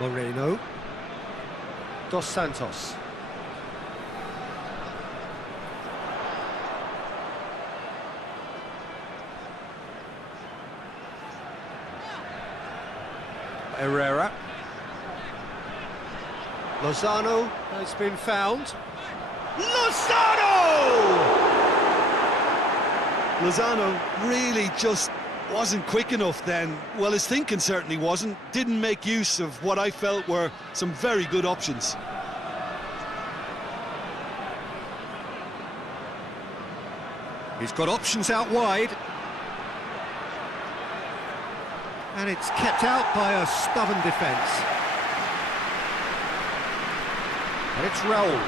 Moreno. Dos Santos. Herrera. Lozano has been found. Lozano really just wasn't quick enough then. Well, his thinking certainly wasn't. Didn't make use of what I felt were some very good options. He's got options out wide. And it's kept out by a stubborn defence. And it's Raul.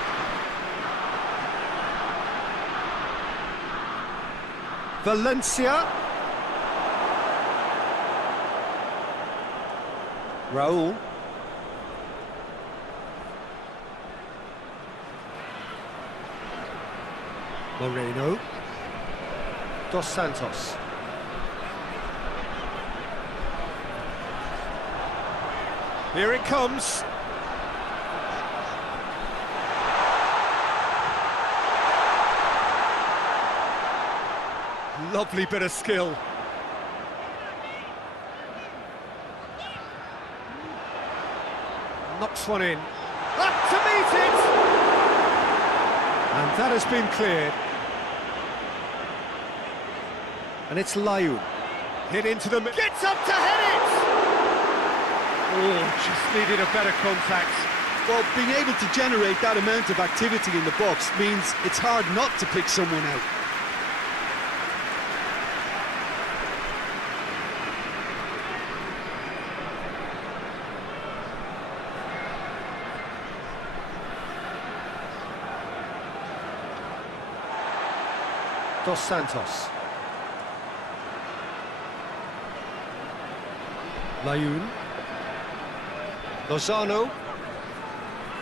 Valencia. Raul. Moreno. Dos Santos. Here it comes. Lovely bit of skill. Knocks one in. Up to meet it! And that has been cleared. And it's Layun. Hit into the... Gets up to head it! Oh, just needed a better contact. Well, being able to generate that amount of activity in the box means it's hard not to pick someone out. Dos Santos. Layun. Lozano.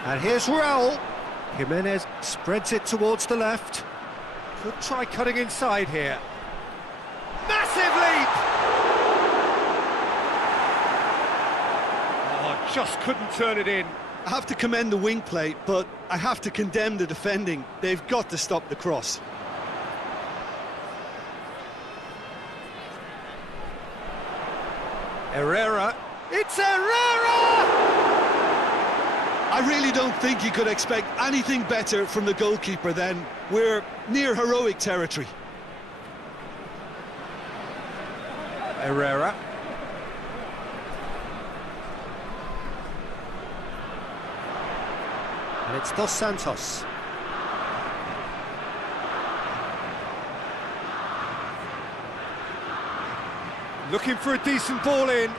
And here's Raul. Jimenez spreads it towards the left. Could try cutting inside here. Massive leap! Oh, just couldn't turn it in. I have to commend the wing play, but I have to condemn the defending. They've got to stop the cross. Herrera. It's Herrera! I really don't think you could expect anything better from the goalkeeper then. We're near heroic territory. Herrera. And it's Dos Santos. Looking for a decent ball in.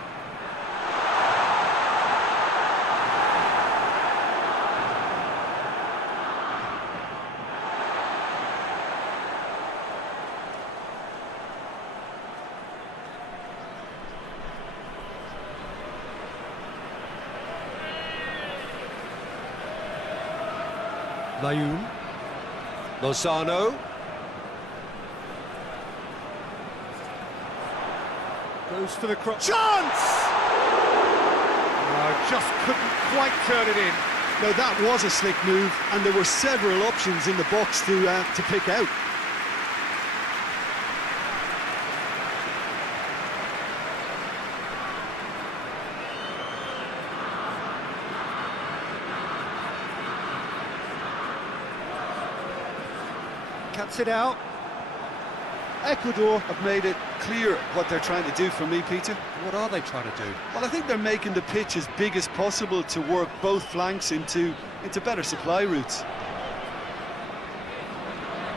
Layun. Lozano. Goes for the cross. Chance! Just couldn't quite turn it in. Now that was a slick move, and there were several options in the box to pick out. Cuts it out. Ecuador have made it clear what they're trying to do for me, Peter. What are they trying to do? Well, I think they're making the pitch as big as possible to work both flanks into better supply routes.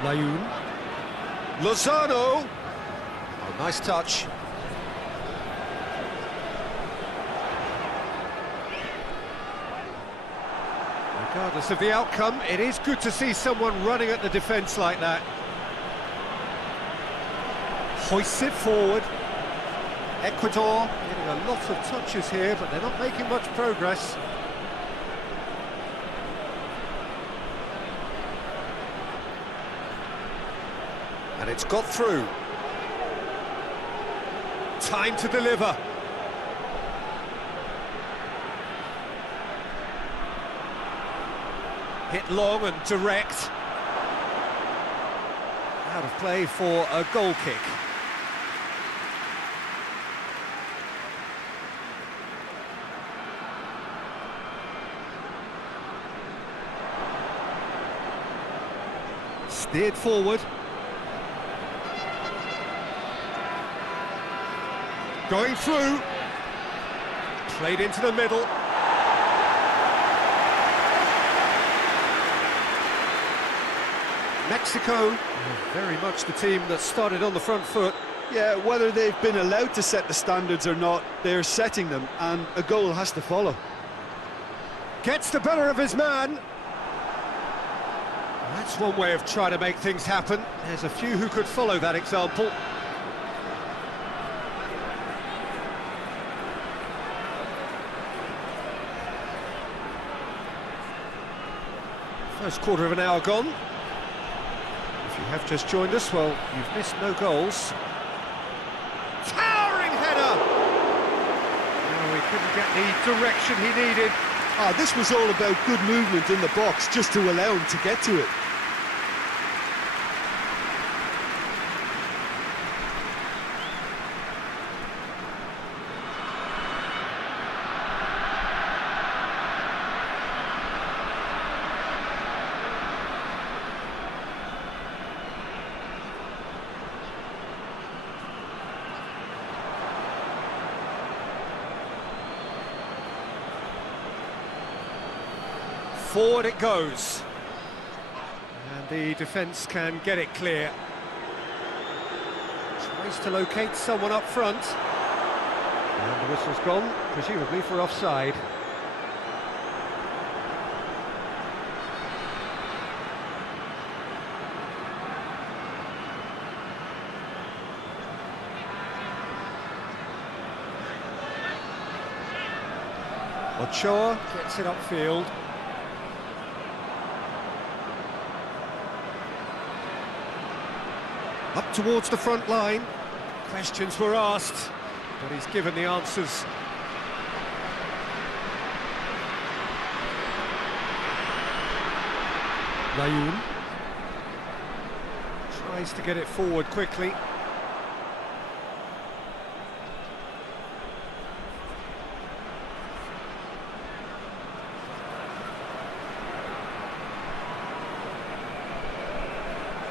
Layun. Lozano. Oh, nice touch. Regardless of the outcome, it is good to see someone running at the defence like that. Hoists it forward. Ecuador getting a lot of touches here, but they're not making much progress. And it's got through. Time to deliver. Hit long and direct. Out of play for a goal kick. Steered forward. Going through. Played into the middle. Mexico, very much the team that started on the front foot. Yeah, whether they've been allowed to set the standards or not, they're setting them, and a goal has to follow. Gets the better of his man. That's one way of trying to make things happen. There's a few who could follow that example. First quarter of an hour gone. If you have just joined us, well, you've missed no goals. Towering header! No, he couldn't get the direction he needed. This was all about good movement in the box, just to allow him to get to it. Forward it goes. And the defence can get it clear. Tries to locate someone up front. And the whistle's gone, presumably for offside. Ochoa gets it upfield. Up towards the front line. Questions were asked, but he's given the answers. Layun tries to get it forward quickly.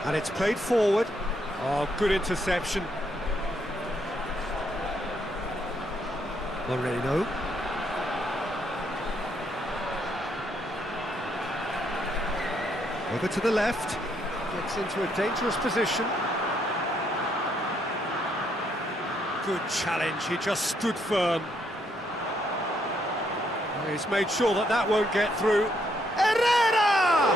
And it's played forward. Oh, good interception. Moreno. Over to the left. Gets into a dangerous position. Good challenge, he just stood firm. He's made sure that that won't get through. Herrera!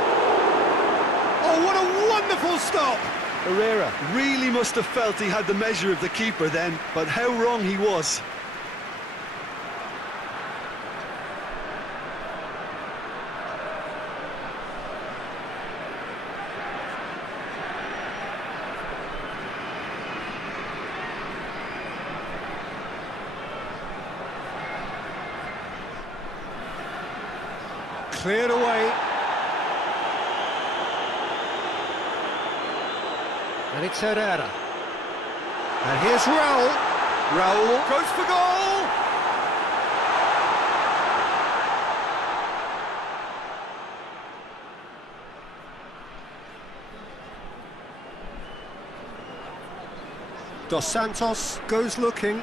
Oh, what a wonderful stop! Herrera really must have felt he had the measure of the keeper then, but how wrong he was. Cleared away. And it's Herrera. And here's Raul. Raul goes for goal! Dos Santos goes looking.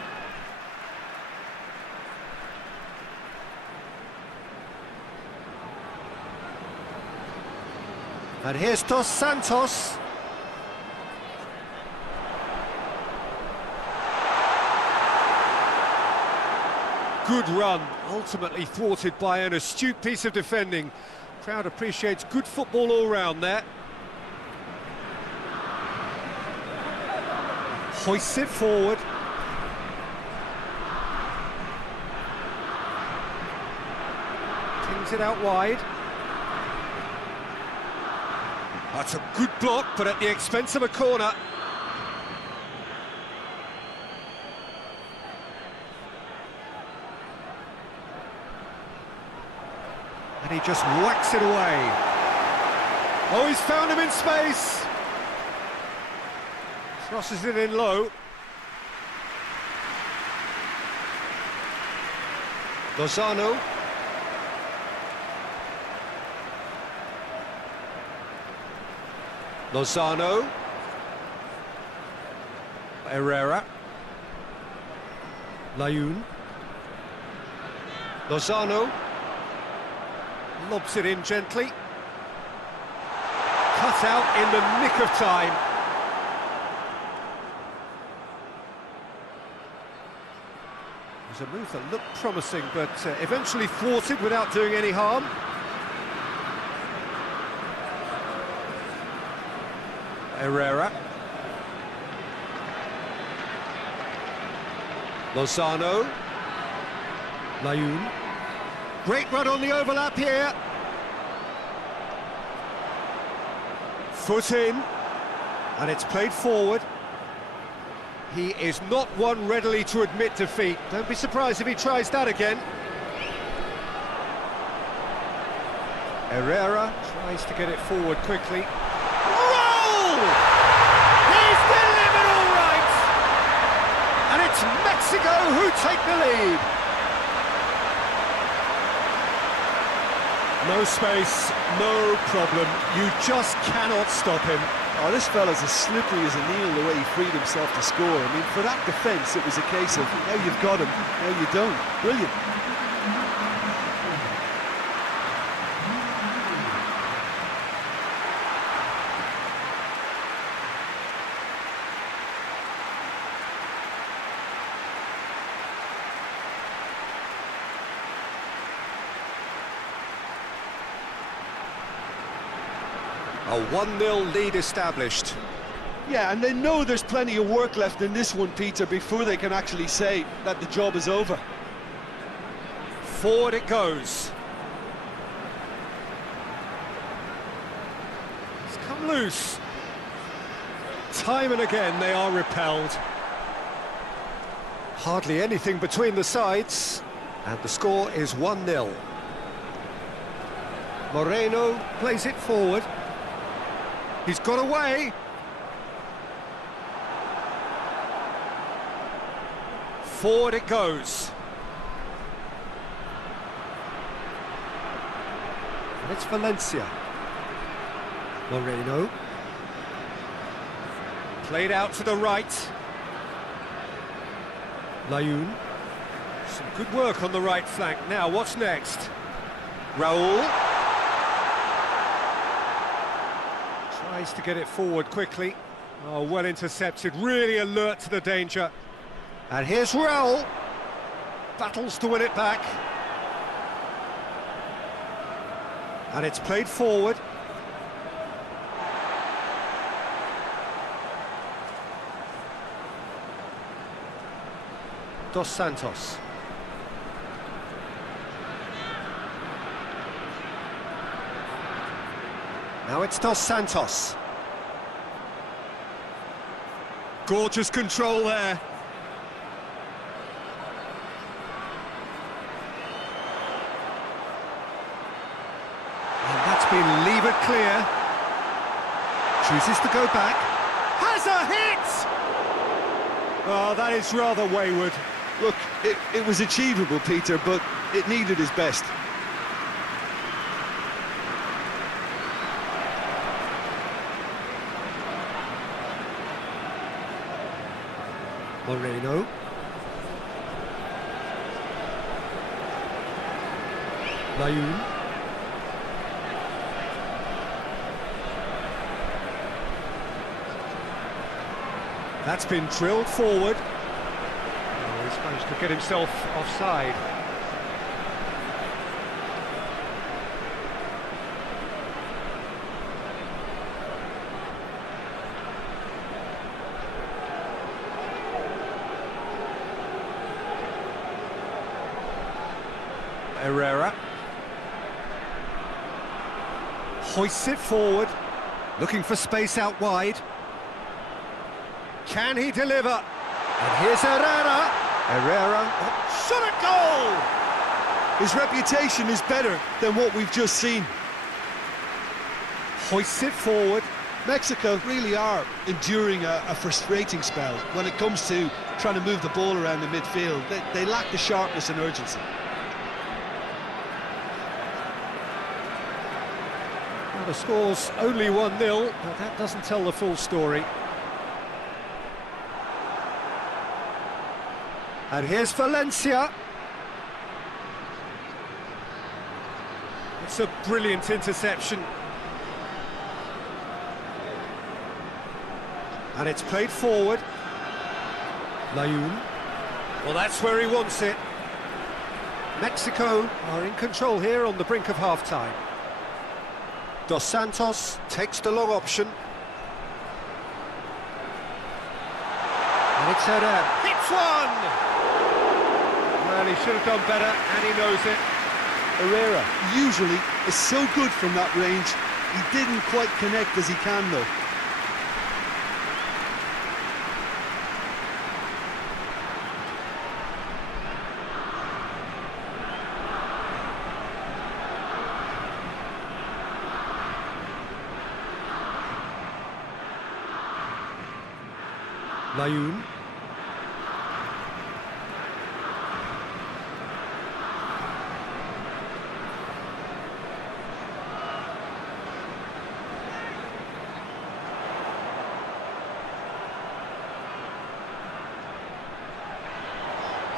And here's Dos Santos. Good run, ultimately thwarted by an astute piece of defending. Crowd appreciates good football all round there. Hoists it forward. Pings it out wide. That's a good block, but at the expense of a corner. And he just whacks it away. Oh, he's found him in space. Crosses it in low. Lozano. Lozano. Herrera. Layun. Lozano. Lobs it in gently. Cut out in the nick of time. It was a move that looked promising, but eventually thwarted without doing any harm. Herrera. Lozano. Layun. Great run on the overlap here. Foot in, and it's played forward. He is not one readily to admit defeat. Don't be surprised if he tries that again. Herrera tries to get it forward quickly. Roll! He's delivered all right! And it's Mexico who take the lead. No space, no problem. You just cannot stop him. Oh, this fella's as slippery as a needle the way he freed himself to score. I mean, for that defence, it was a case of, now you've got him, now you don't. Brilliant. A 1-0 lead established. Yeah, and they know there's plenty of work left in this one, Peter, before they can actually say that the job is over. Forward it goes. It's come loose. Time and again they are repelled. Hardly anything between the sides, and the score is 1-0. Moreno plays it forward. He's got away. Forward it goes. And it's Valencia. Moreno. Played out to the right. Layun. Some good work on the right flank. Now, what's next? Raul. Tries to get it forward quickly. Oh, well intercepted, really alert to the danger. And here's Raul. Battles to win it back. And it's played forward. Dos Santos. Now it's Dos Santos. Gorgeous control there. And that's been levered clear. Chooses to go back. Has a hit! Oh, that is rather wayward. Look, it was achievable, Peter, but it needed his best. Moreno. Layun. That's been drilled forward. Oh, he's managed to get himself offside. Herrera hoists it forward, looking for space out wide. Can he deliver? And here's Herrera. Herrera shot a goal! His reputation is better than what we've just seen. Hoists it forward. Mexico really are enduring a frustrating spell when it comes to trying to move the ball around the midfield. They lack the sharpness and urgency. Well, the score's only 1-0, but that doesn't tell the full story. And here's Valencia. It's a brilliant interception. And it's played forward. Layun. Well, that's where he wants it. Mexico are in control here on the brink of half-time. Dos Santos takes the long option. And it's header. Hits one! Well, he should have done better, and he knows it. Herrera usually is so good from that range. He didn't quite connect as he can, though. Layun.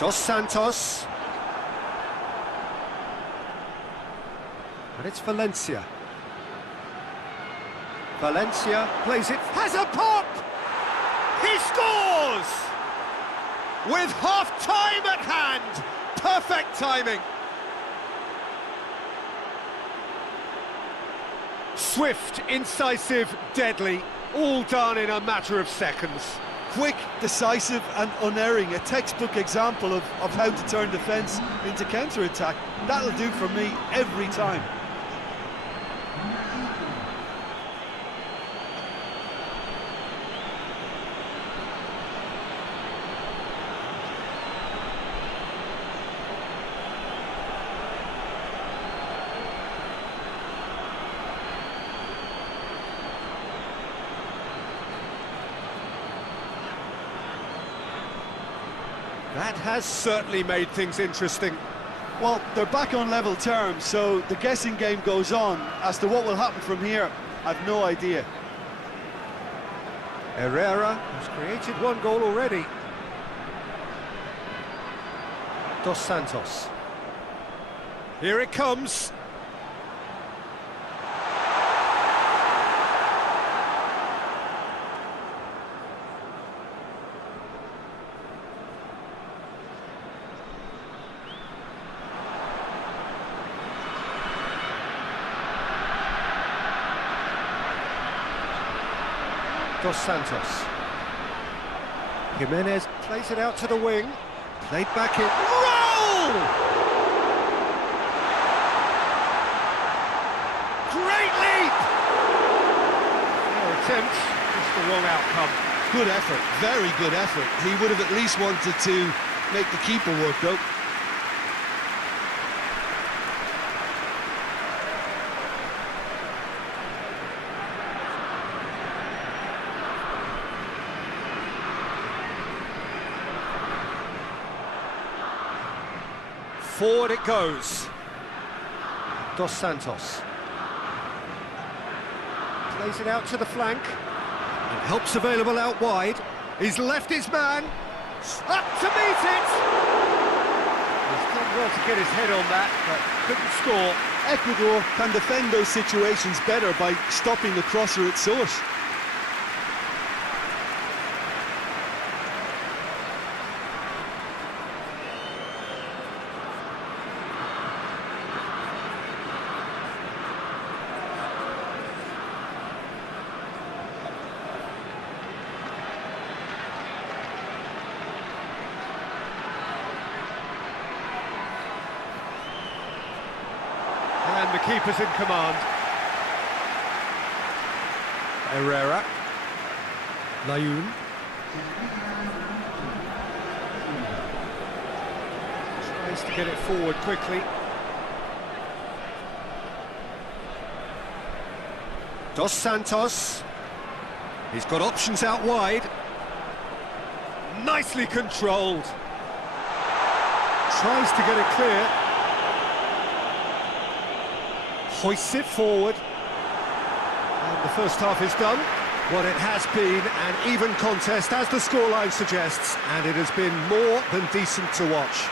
Dos Santos. And it's Valencia. Valencia plays it, has a pop! He scores! With half-time at hand! Perfect timing! Swift, incisive, deadly, all done in a matter of seconds. Quick, decisive and unerring, a textbook example of how to turn defence into counter-attack. That'll do for me every time. That has certainly made things interesting. Well, they're back on level terms, so the guessing game goes on. As to what will happen from here, I've no idea. Herrera has created one goal already. Dos Santos. Here it comes. Dos Santos. Jimenez plays it out to the wing. Played back in. Roll! Great leap! Fair attempt, just the wrong outcome. Good effort, very good effort. He would have at least wanted to make the keeper work, though. Forward it goes. Dos Santos. Plays it out to the flank. And help's available out wide. He's left his man. Up to meet it! He's done well to get his head on that, but couldn't score. Ecuador can defend those situations better by stopping the crosser at source. And the keeper's in command. Herrera. Layun. Tries to get it forward quickly. Dos Santos. He's got options out wide. Nicely controlled. Tries to get it clear. Hoists it forward. And the first half is done. Well, it has been an even contest, as the scoreline suggests, and it has been more than decent to watch.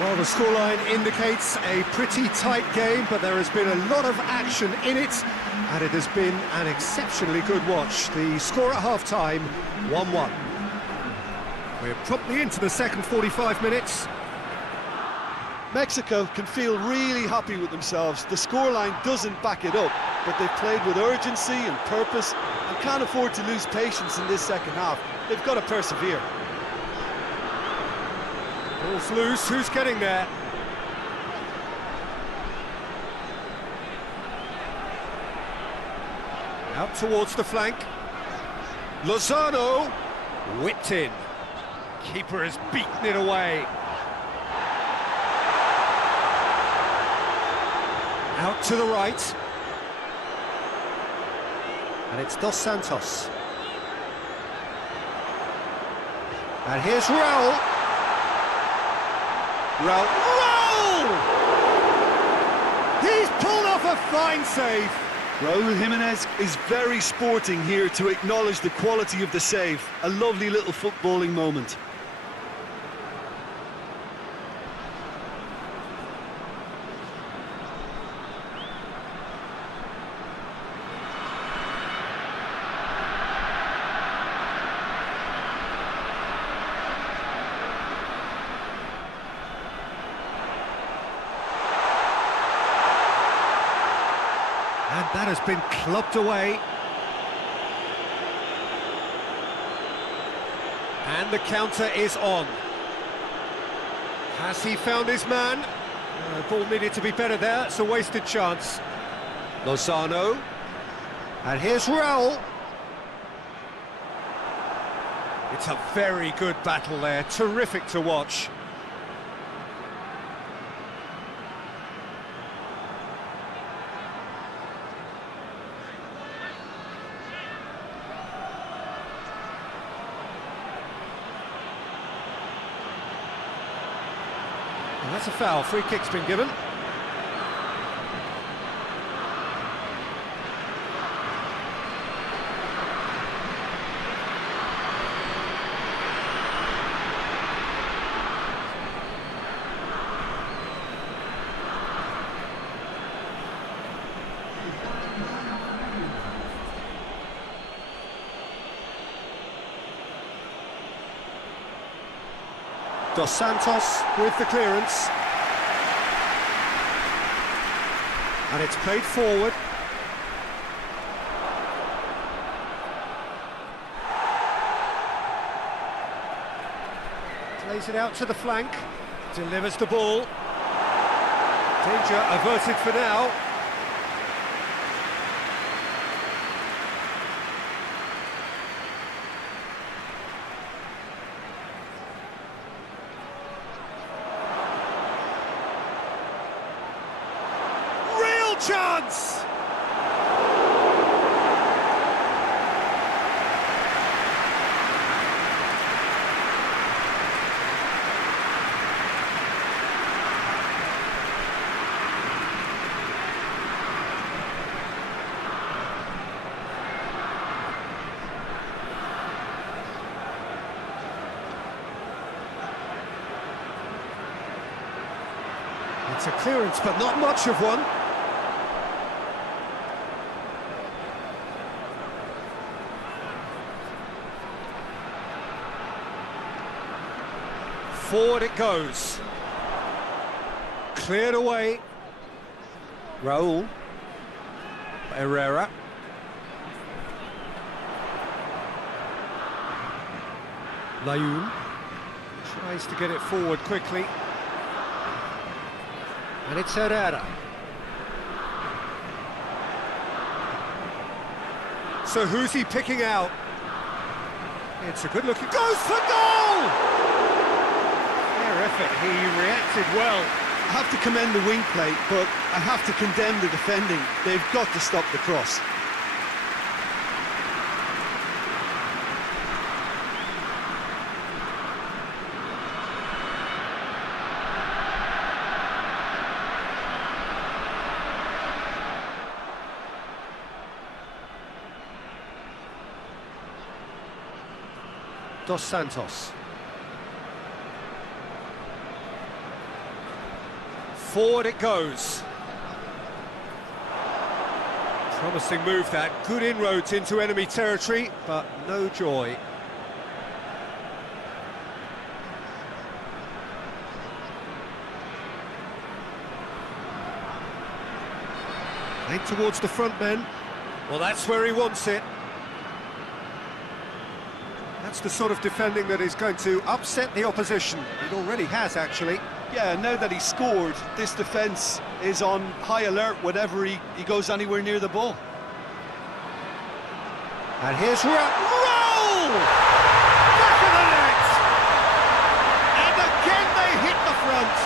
Well, the scoreline indicates a pretty tight game, but there has been a lot of action in it, and it has been an exceptionally good watch. The score at half-time, 1-1. We're promptly into the second 45 minutes. Mexico can feel really happy with themselves. The scoreline doesn't back it up, but they've played with urgency and purpose and can't afford to lose patience in this second half. They've got to persevere. Ball's loose, who's getting there? Out towards the flank. Lozano, whipped in. Keeper has beaten it away. Out to the right. And it's Dos Santos. And here's Raul. Raul! He's pulled off a fine save. Raul Jimenez is very sporting here to acknowledge the quality of the save. A lovely little footballing moment. And that has been clubbed away. And the counter is on. Has he found his man? The ball needed to be better there. It's a wasted chance. Lozano. And here's Raul. It's a very good battle there. Terrific to watch. And that's a foul. Free kick's been given. Dos Santos with the clearance. And it's played forward. Plays it out to the flank. Delivers the ball. Danger averted for now. Chance! It's a clearance, but not much of one. Forward it goes. Cleared away. Raul. Herrera. Layun. Tries to get it forward quickly. And it's Herrera. So who's he picking out? It's a good look. It goes for goal! Effort. He reacted well. I have to commend the wing play, but I have to condemn the defending. They've got to stop the cross. Dos Santos. Forward it goes. Promising move that. Good inroads into enemy territory, but no joy. Played towards the front men. Well, that's where he wants it. That's the sort of defending that is going to upset the opposition. It already has, actually. Yeah, now that he's scored, this defence is on high alert whenever he goes anywhere near the ball. And here's roll! Back of the net! And again they hit the front.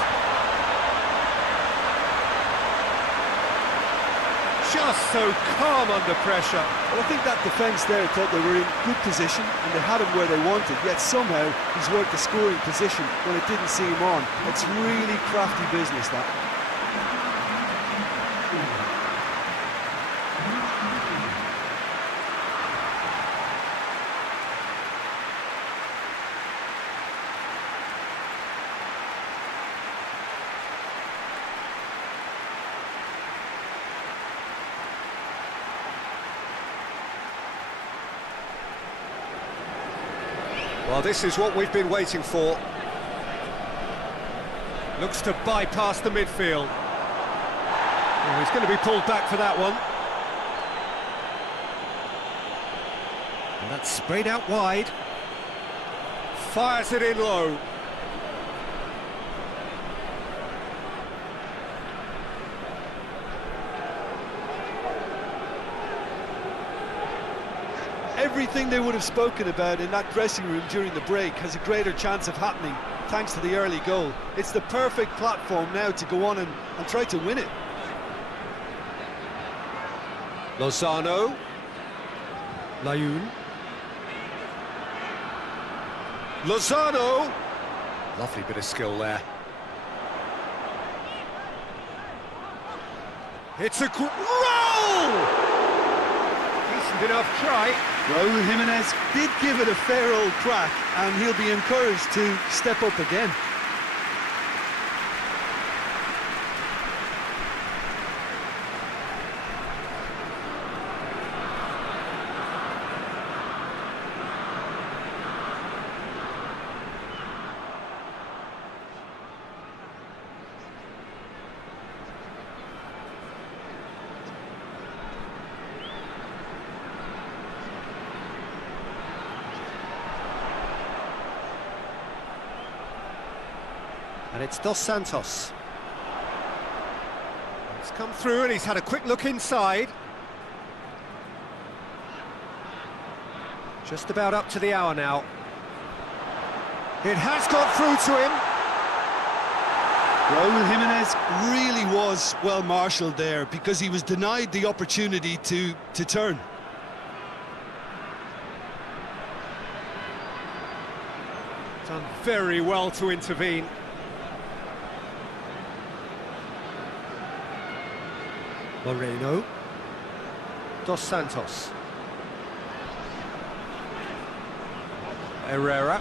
Just so calm under pressure. Well, I think that defence there thought they were in good position and they had him where they wanted, yet somehow he's worked the scoring position when it didn't see him on. It's really crafty business, that. Well, this is what we've been waiting for. Looks to bypass the midfield. Oh, he's going to be pulled back for that one. And that's sprayed out wide. Fires it in low. Everything they would have spoken about in that dressing room during the break has a greater chance of happening thanks to the early goal. It's the perfect platform now to go on and try to win it. Lozano. Layun. Lozano. Lovely bit of skill there. It's a roll! Decent enough try. Raul Jimenez did give it a fair old crack, and he'll be encouraged to step up again. And it's Dos Santos. He's come through and he's had a quick look inside. Just about up to the hour now. It has got through to him. Raul Jimenez really was well marshalled there because he was denied the opportunity to turn. Done very well to intervene. Moreno. Dos Santos. Herrera.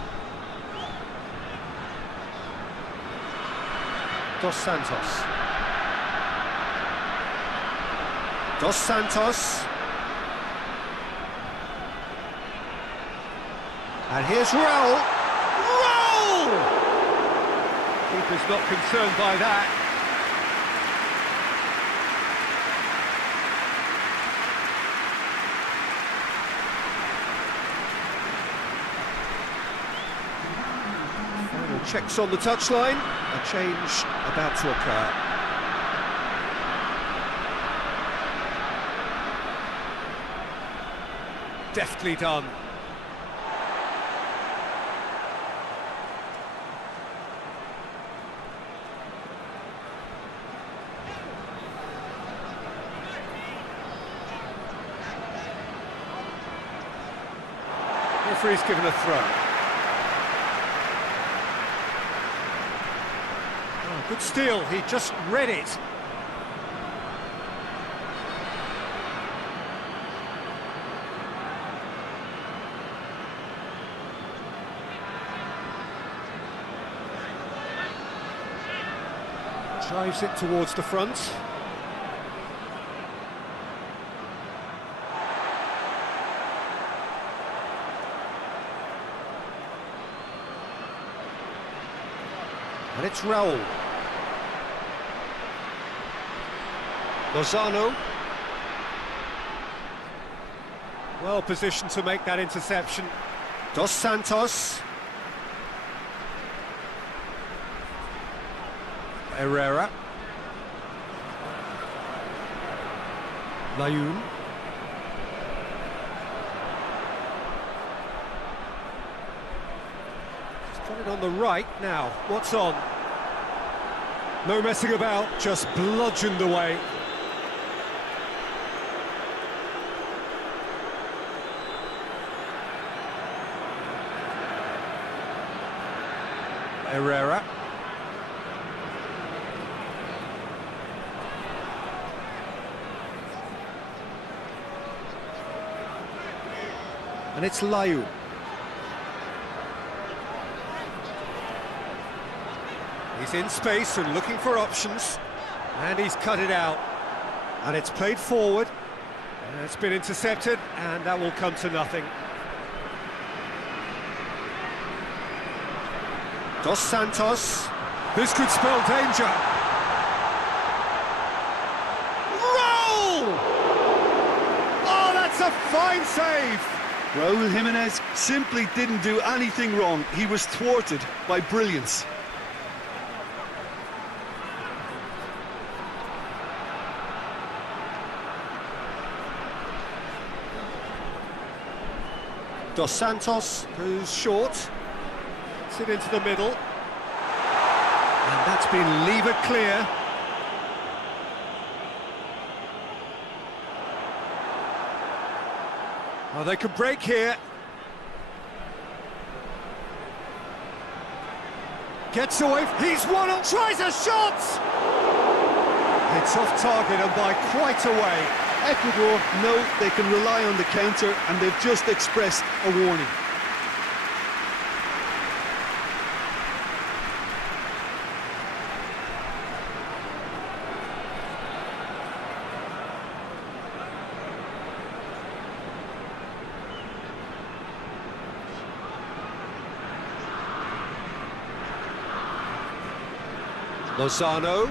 Dos Santos. Dos Santos. And here's Raul. Raul! Keeper's not concerned by that. Checks on the touchline, a change about to occur. Deftly done. referee's given a throw. Oh, good steal, he just read it. Drives it towards the front. And it's Raul. Lozano. Well positioned to make that interception. Dos Santos. Herrera. Layun. He's got it on the right now. What's on? No messing about, just bludgeoned away. Herrera. And it's Layun. He's in space and looking for options. And he's cut it out. And it's played forward. And it's been intercepted, and that will come to nothing. Dos Santos. This could spell danger. Roll! Oh, that's a fine save! Raul Jimenez simply didn't do anything wrong. He was thwarted by brilliance. Dos Santos goes short. It's it into the middle. And that's been levered clear. Oh, they could break here. Gets away, he's won up, tries a shot! It's off target and by quite a way. Ecuador know they can rely on the counter, and they've just expressed a warning. Lozano.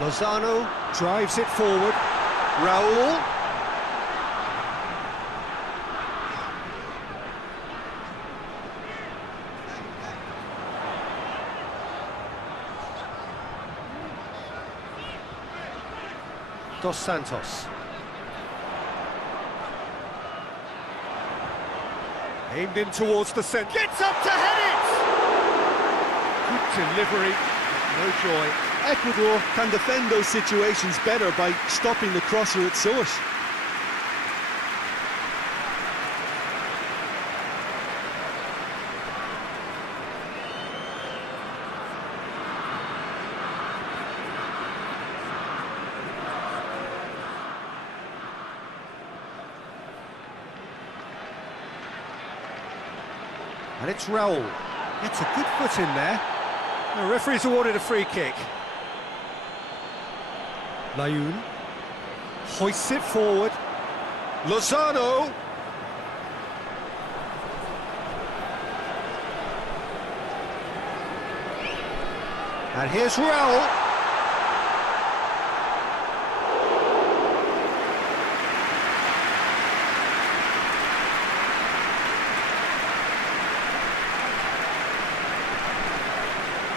Lozano drives it forward. Raul. Dos Santos. Aimed in towards the centre. Gets up to head it! Good delivery, no joy. Ecuador can defend those situations better by stopping the crosser at source. And it's Raul. Gets a good foot in there. The referee's awarded a free kick. Layun hoists it forward. Lozano. And here's Raul.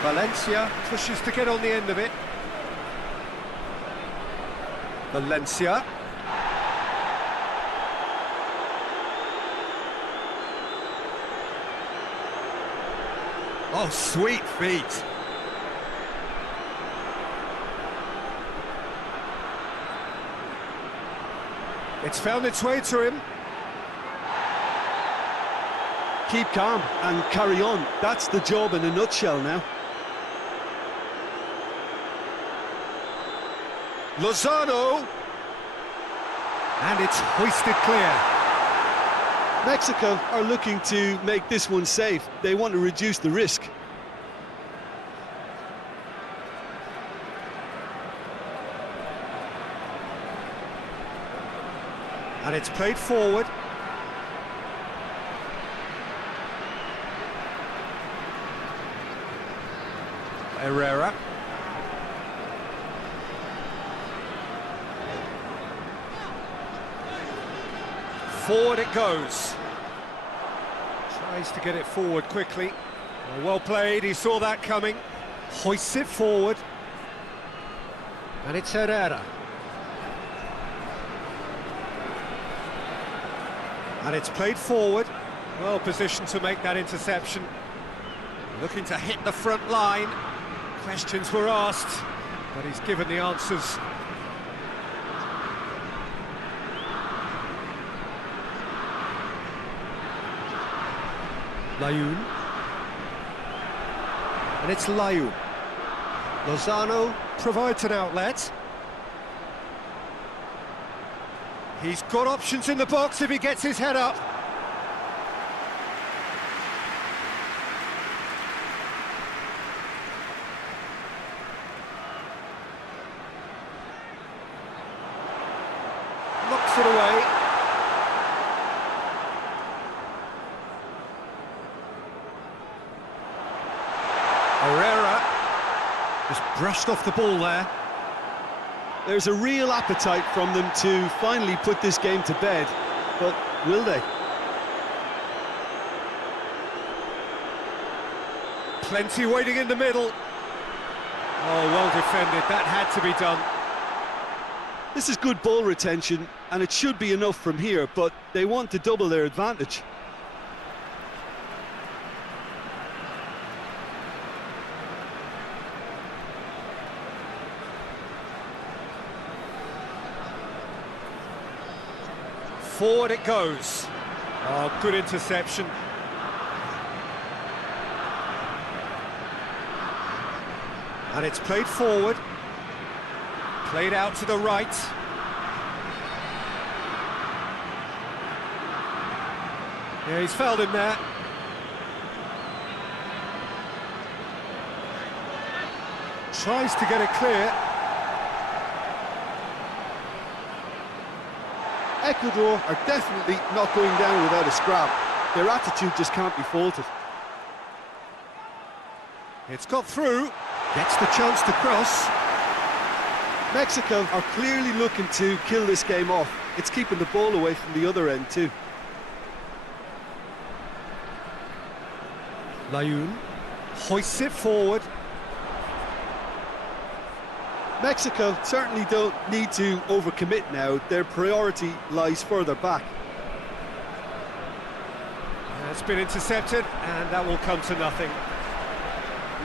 Valencia pushes to get on the end of it. Valencia. Oh, sweet feet. It's found its way to him. Keep calm and carry on. That's the job in a nutshell now. Lozano. And it's hoisted clear. Mexico are looking to make this one safe. They want to reduce the risk. And it's played forward. Herrera. Forward it goes. Tries to get it forward quickly. Well played, he saw that coming. Hoists it forward. And it's Herrera. And it's played forward. Well positioned to make that interception. Looking to hit the front line. Questions were asked, but he's given the answers. Layun. And it's Layun. Lozano provides an outlet. He's got options in the box if he gets his head up. Knocks it away. Herrera just brushed off the ball there. There's a real appetite from them to finally put this game to bed, but will they? Plenty waiting in the middle. Oh, well defended, that had to be done. This is good ball retention, and it should be enough from here, but they want to double their advantage. Forward it goes. Oh, good interception. And it's played forward. Played out to the right. Yeah, he's fouled him there. Tries to get it clear. Ecuador are definitely not going down without a scrap. Their attitude just can't be faulted. It's got through. Gets the chance to cross. Mexico are clearly looking to kill this game off. It's keeping the ball away from the other end too. Layun hoists it forward. Mexico certainly don't need to overcommit now. Their priority lies further back. It's been intercepted, and that will come to nothing.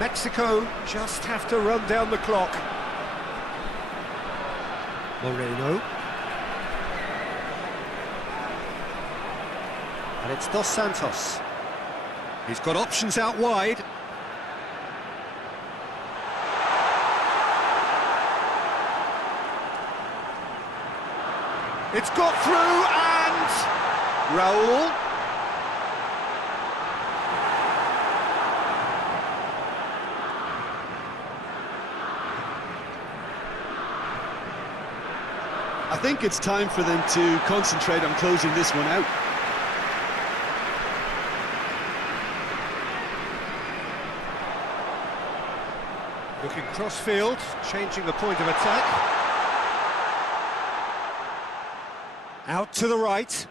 Mexico just have to run down the clock. Moreno. And it's Dos Santos. He's got options out wide. It's got through, and Raul. I think it's time for them to concentrate on closing this one out. Looking cross-field, changing the point of attack. Out to the right.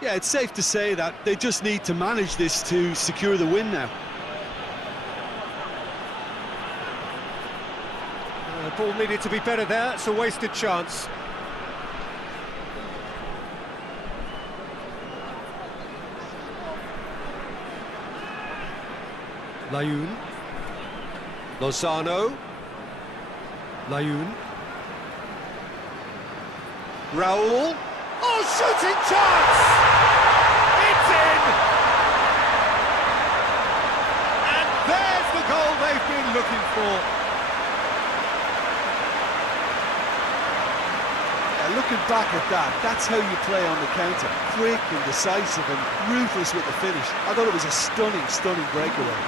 Yeah, it's safe to say that they just need to manage this to secure the win now. The ball needed to be better there, it's a wasted chance. Layun. Lozano. Layun. Raul. Oh, shooting chance! It's in! And there's the goal they've been looking for. Yeah, looking back at that, that's how you play on the counter. Quick and decisive and ruthless with the finish. I thought it was a stunning, stunning breakaway.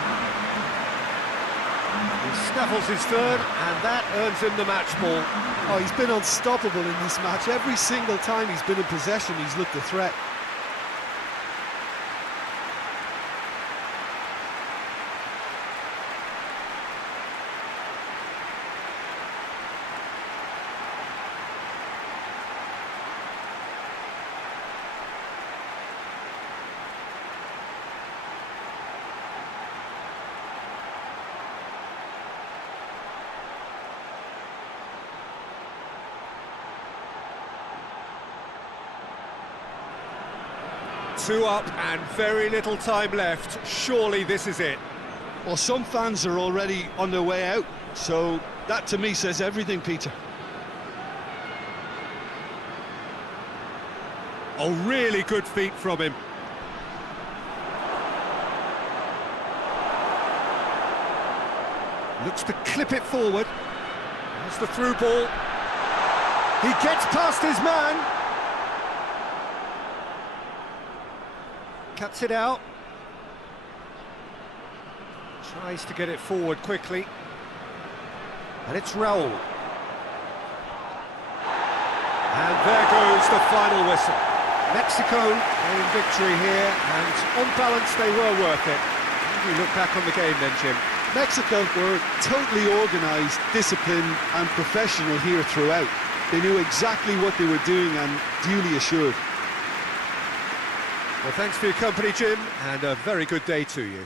He snaffles his third, and that earns him the match ball. Oh, he's been unstoppable in this match. Every single time he's been in possession, he's looked a threat. Two up and very little time left. Surely this is it. Well, some fans are already on their way out, so that to me says everything, Peter. Oh, really good feet from him. Looks to clip it forward. There's the through ball. He gets past his man. Cuts it out. Tries to get it forward quickly. And it's Raul. And there goes the final whistle. Mexico in victory here, and on balance they were worth it. How do you look back on the game then, Jim? Mexico were totally organised, disciplined and professional here throughout. They knew exactly what they were doing and duly assured. Well, thanks for your company, Jim, and a very good day to you.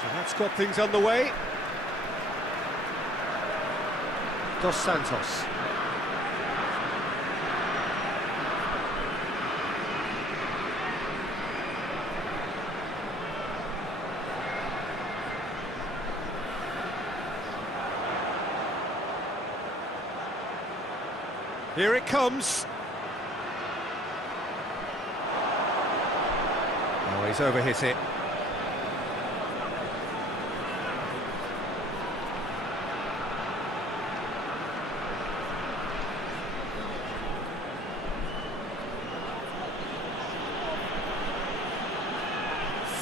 So that's got things underway. Dos Santos. Here it comes. Oh, he's overhit it.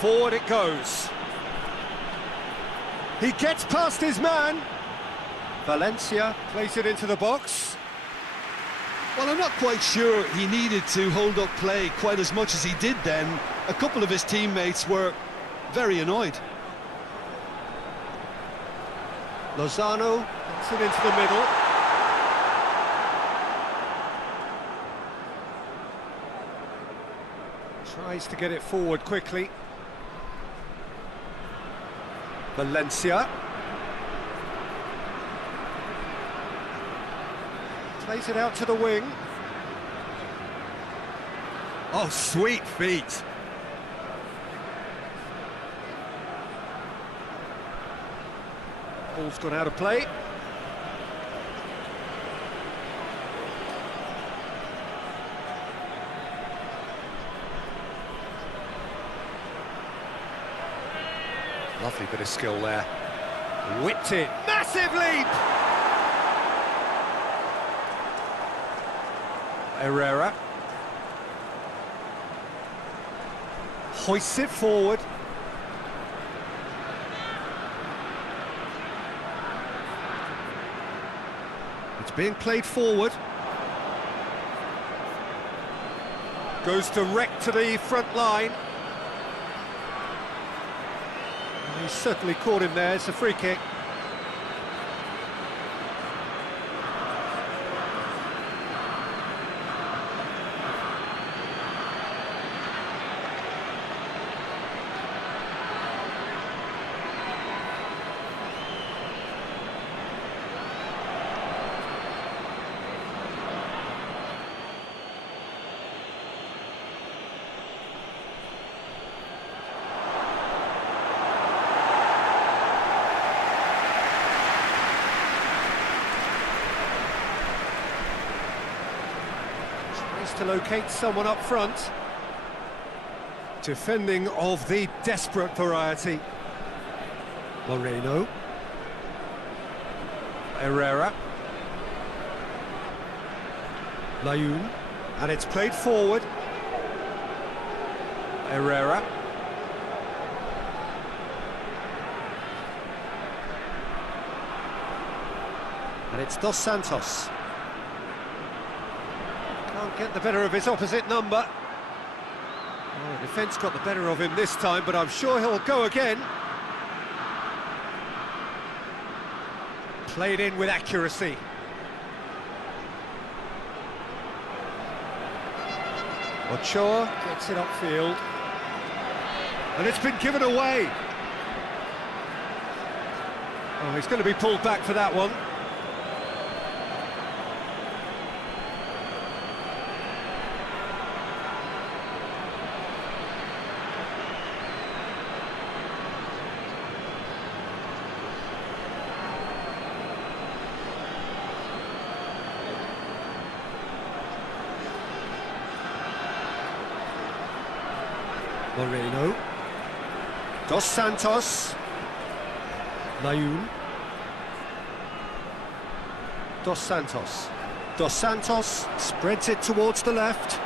Forward it goes. He gets past his man. Valencia plays it into the box. Well, I'm not quite sure he needed to hold up play quite as much as he did then. A couple of his teammates were very annoyed. Lozano gets it into the middle. Tries to get it forward quickly. Valencia. Plays it out to the wing. Oh, sweet feet. Ball's gone out of play. Lovely bit of skill there. Whipped it. Massive leap! Herrera. Hoists it forward. It's being played forward. Goes direct to the front line. And he's certainly caught him there. It's a free kick. To locate someone up front. Defending of the desperate variety. Moreno. Herrera. Layun. And it's played forward. Herrera. And it's Dos Santos. Can't get the better of his opposite number. Oh, the defence got the better of him this time, but I'm sure he'll go again. Played in with accuracy. Ochoa gets it upfield. And it's been given away. Oh, he's going to be pulled back for that one. Moreno. Dos Santos. Layun. Dos Santos. Dos Santos spreads it towards the left.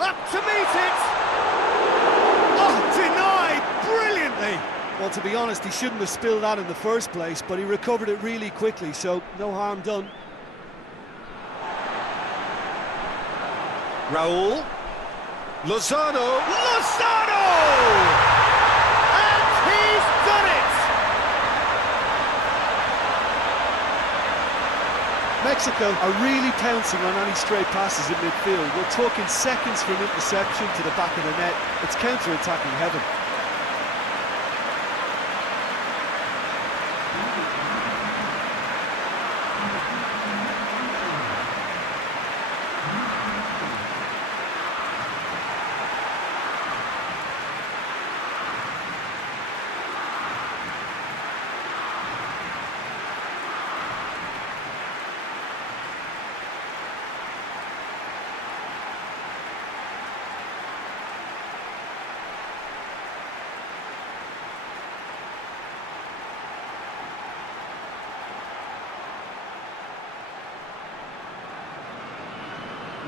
Up to meet it! Oh, denied brilliantly! Well, to be honest, he shouldn't have spilled that in the first place, but he recovered it really quickly, so no harm done. Raul. Lozano. Lozano! And he's done it! Mexico are really pouncing on any stray passes in midfield. We're talking seconds from interception to the back of the net. It's counter-attacking heaven.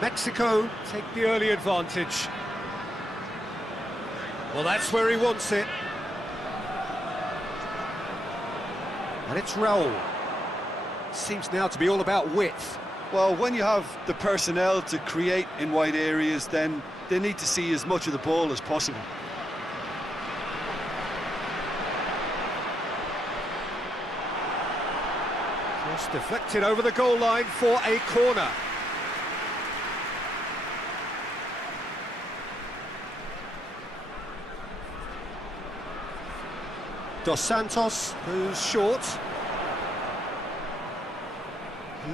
Mexico take the early advantage. Well, that's where he wants it. And it's Raul. Seems now to be all about width. Well, when you have the personnel to create in wide areas, then they need to see as much of the ball as possible. Cross deflected over the goal line for a corner. Dos Santos, who's short.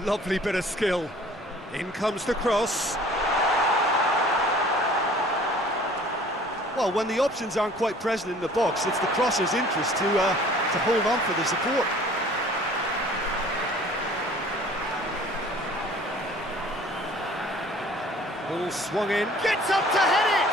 Lovely bit of skill. In comes the cross. Well, when the options aren't quite present in the box, it's the crosser's interest to hold on for the support. Ball swung in, gets up to head it!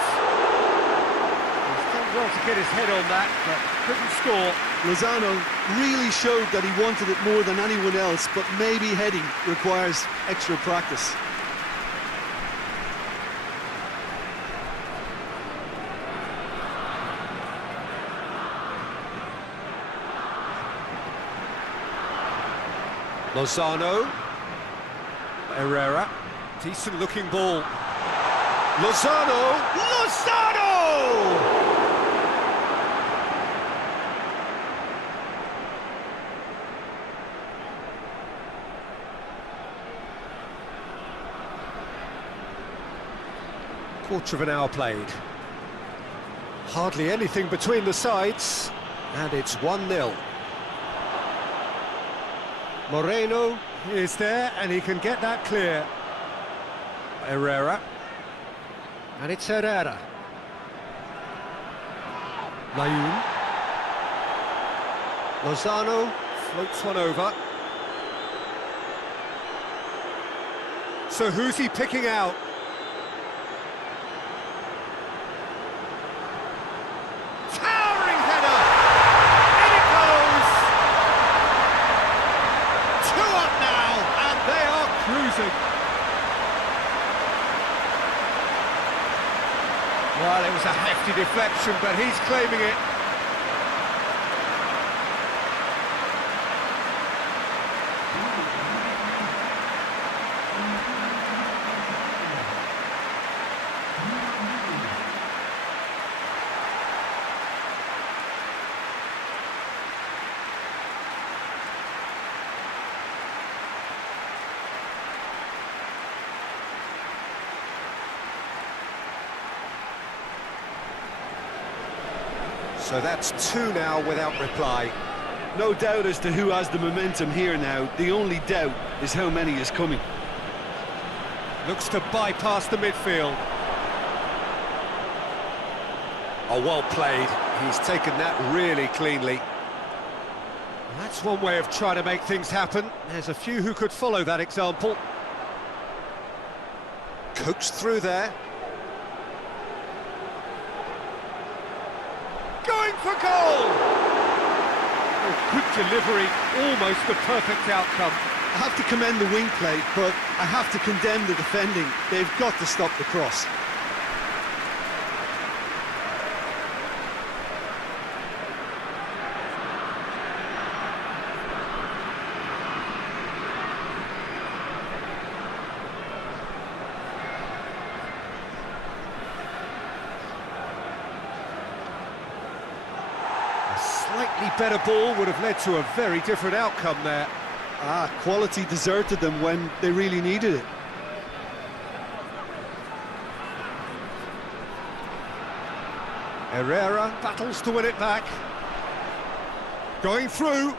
He's done well to get his head on that, but couldn't score. Lozano really showed that he wanted it more than anyone else, but maybe heading requires extra practice. Lozano, Herrera, decent looking ball. Lozano! Quarter of an hour played. Hardly anything between the sides, and it's 1-0. Moreno is there, and he can get that clear. Herrera. And it's Herrera. Layun. Lozano floats one over. So who's he picking out? Towering header! In it goes! 2 up now, and they are cruising. Well, it was a hefty deflection, but he's claiming it. So that's 2 now without reply. No doubt as to who has the momentum here now. The only doubt is how many is coming. Looks to bypass the midfield. Oh, well played. He's taken that really cleanly. Well, that's one way of trying to make things happen. There's a few who could follow that example. Coaxed through there. Going for goal! Oh, good delivery, almost the perfect outcome. I have to commend the wing play, but I have to condemn the defending. They've got to stop the cross. Slightly better ball would have led to a very different outcome there. Quality deserted them when they really needed it. Herrera battles to win it back. Going through.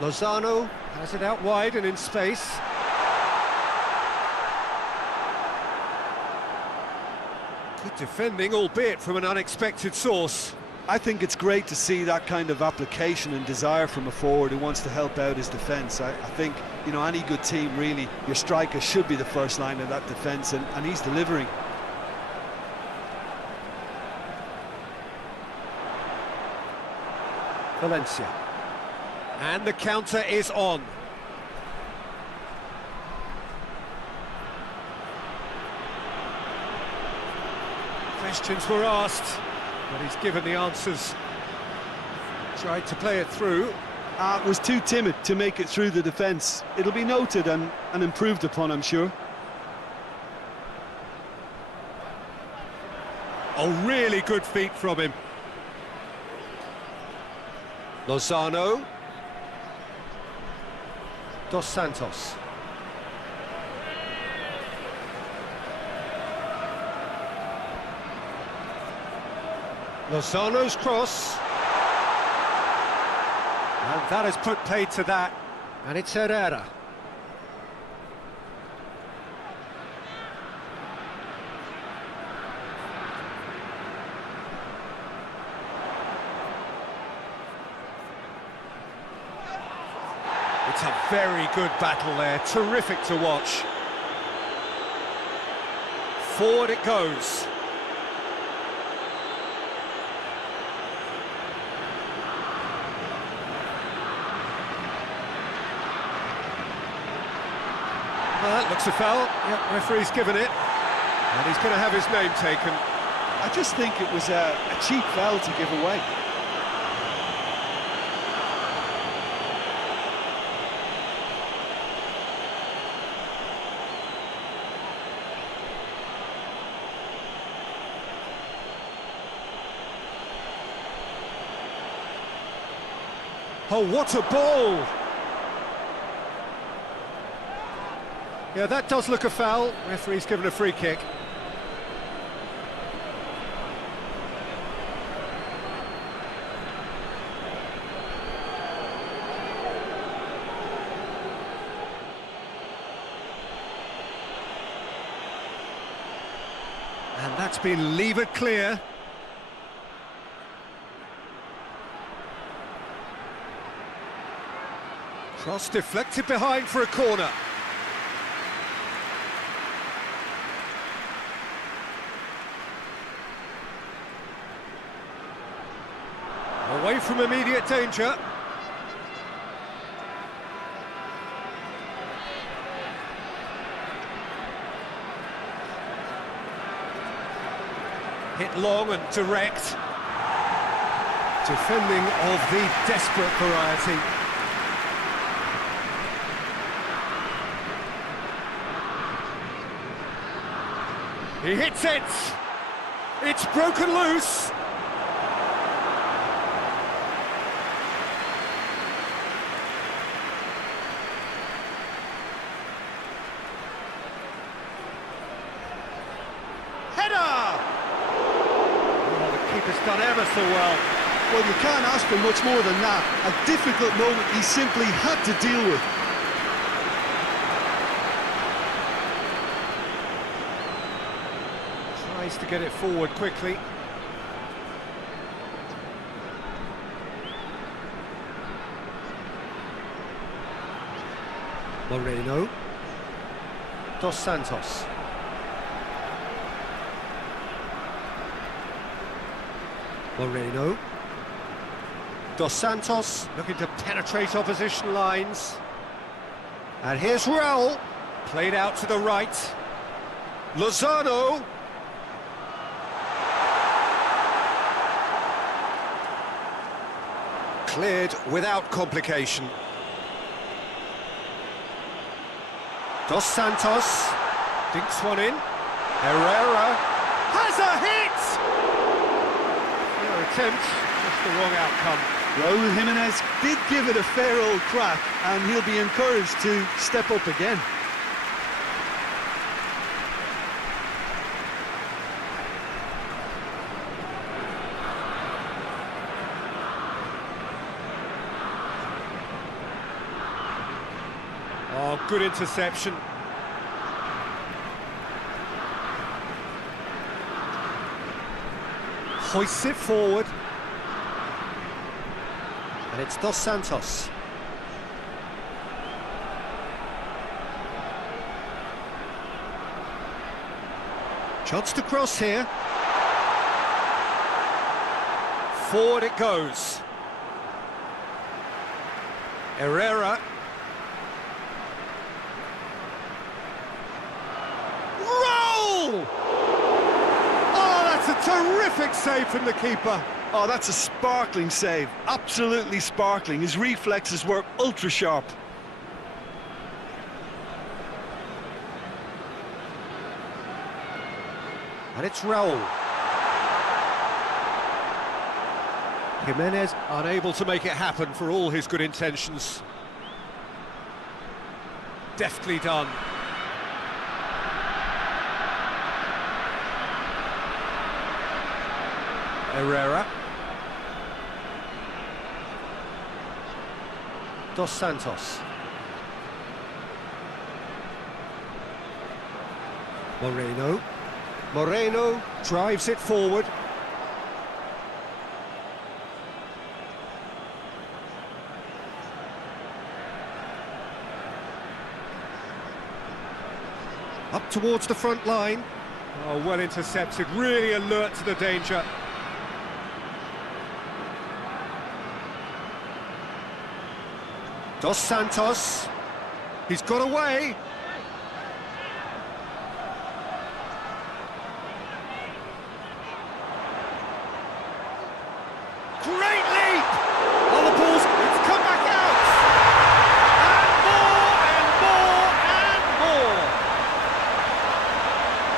Lozano has it out wide and in space. Good defending, albeit from an unexpected source. I think it's great to see that kind of application and desire from a forward who wants to help out his defence. I think, you know, any good team, really, your striker should be the first line of that defence, and he's delivering. Valencia. And the counter is on. Questions were asked, but he's given the answers. Tried to play it through. Was too timid to make it through the defence. It'll be noted and improved upon, I'm sure. Oh, really good feet from him. Lozano. Dos Santos. Lozano's cross. And that has put paid to that. And it's Herrera. It's a very good battle there, terrific to watch. Forward it goes. Well, that looks a foul. Yep, referee's given it. And he's going to have his name taken. I just think it was a cheap foul to give away. Oh, what a ball! Yeah, that does look a foul. Referee's given a free kick. And that's been levered clear. Cross deflected behind for a corner. Away from immediate danger. Hit long and direct. Defending of the desperate variety. He hits it! It's broken loose! Header! Oh, the keeper's done ever so well. Well, you can't ask for much more than that. A difficult moment he simply had to deal with. Tries to get it forward quickly. Moreno. Dos Santos. Moreno. Dos Santos looking to penetrate opposition lines. And here's Raul. Played out to the right. Lozano. Cleared without complication. Dos Santos dinks one in. Herrera has a hit! Fair attempt, just the wrong outcome. Raul Jimenez did give it a fair old crack, and he'll be encouraged to step up again. Oh, good interception. Hoists it forward. And it's Dos Santos. Chance to cross here. Forward it goes. Herrera. Roll! Oh, that's a terrific save from the keeper. Oh, that's a sparkling save. Absolutely sparkling. His reflexes were ultra sharp. And it's Raul. Jimenez unable to make it happen for all his good intentions. Deftly done. Herrera. Dos Santos. Moreno. Moreno drives it forward. Up towards the front line. Oh, well intercepted, really alert to the danger. Dos Santos. He's got away. Great leap! Oh, the ball's, it's come back out! And more, and more, and more!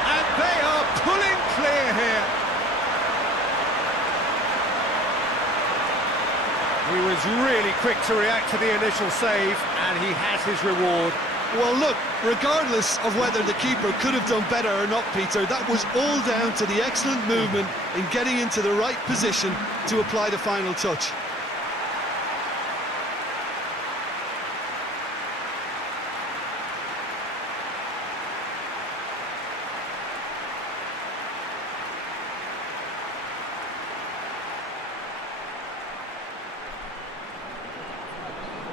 And they are pulling clear here. He was really quick to react to the initial save, and he has his reward. Well, look, regardless of whether the keeper could have done better or not, Peter, that was all down to the excellent movement in getting into the right position to apply the final touch.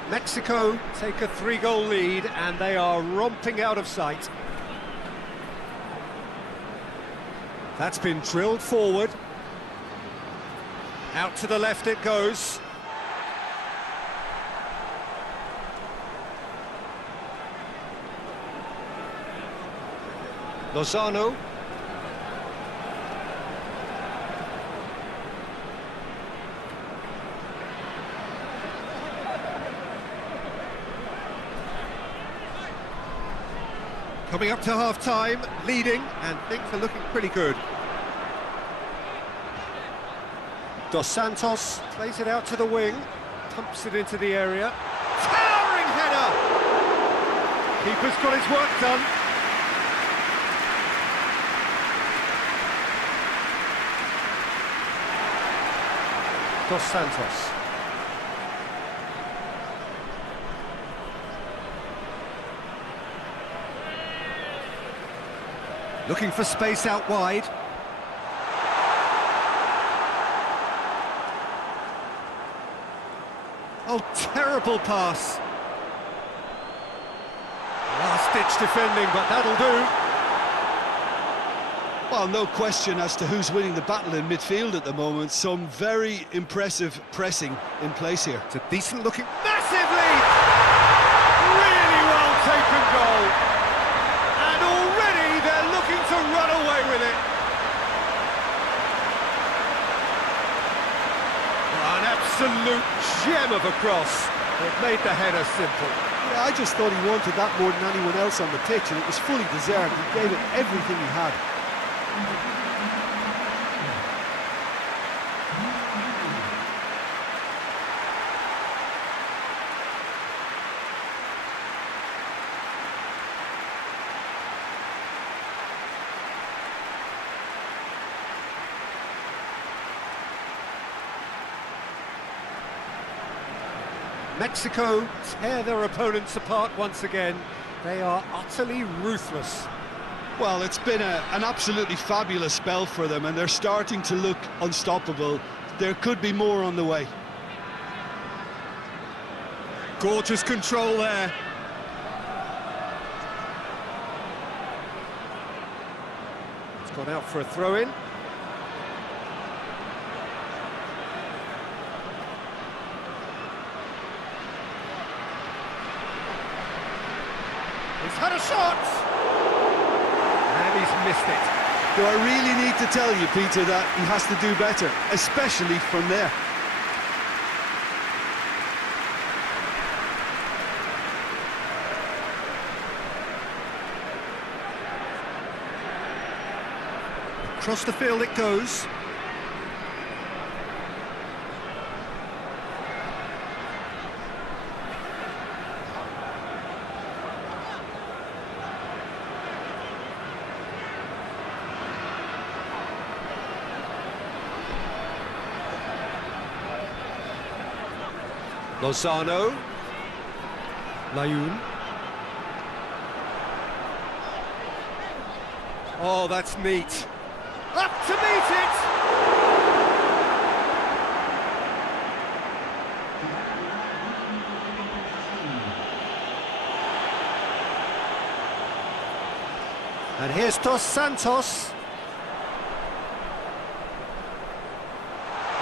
Mexico take a 3-goal lead, and they are romping out of sight. That's been drilled forward. Out to the left it goes. Lozano. Coming up to half-time, leading, and things are looking pretty good. Dos Santos plays it out to the wing, pumps it into the area. Towering header! Keeper's got his work done. Dos Santos. Looking for space out wide. Oh, terrible pass. Last-ditch defending, but that'll do. Well, no question as to who's winning the battle in midfield at the moment. Some very impressive pressing in place here. It's a decent-looking, massive lead! Really well-taken goal. And already they're looking to run away with it. An absolute gem of a cross. It made the header simple. Yeah, I just thought he wanted that more than anyone else on the pitch, and it was fully deserved. He gave it everything he had. Mexico tear their opponents apart once again. They are utterly ruthless. Well, it's been an absolutely fabulous spell for them, and they're starting to look unstoppable. There could be more on the way. Gorgeous control there. It's gone out for a throw-in. He's had a shot! And he's missed it. Do I really need to tell you, Peter, that he has to do better, especially from there? Across the field it goes. Lozano. Layun. Oh, that's neat. Up to meet it! And here's Dos Santos.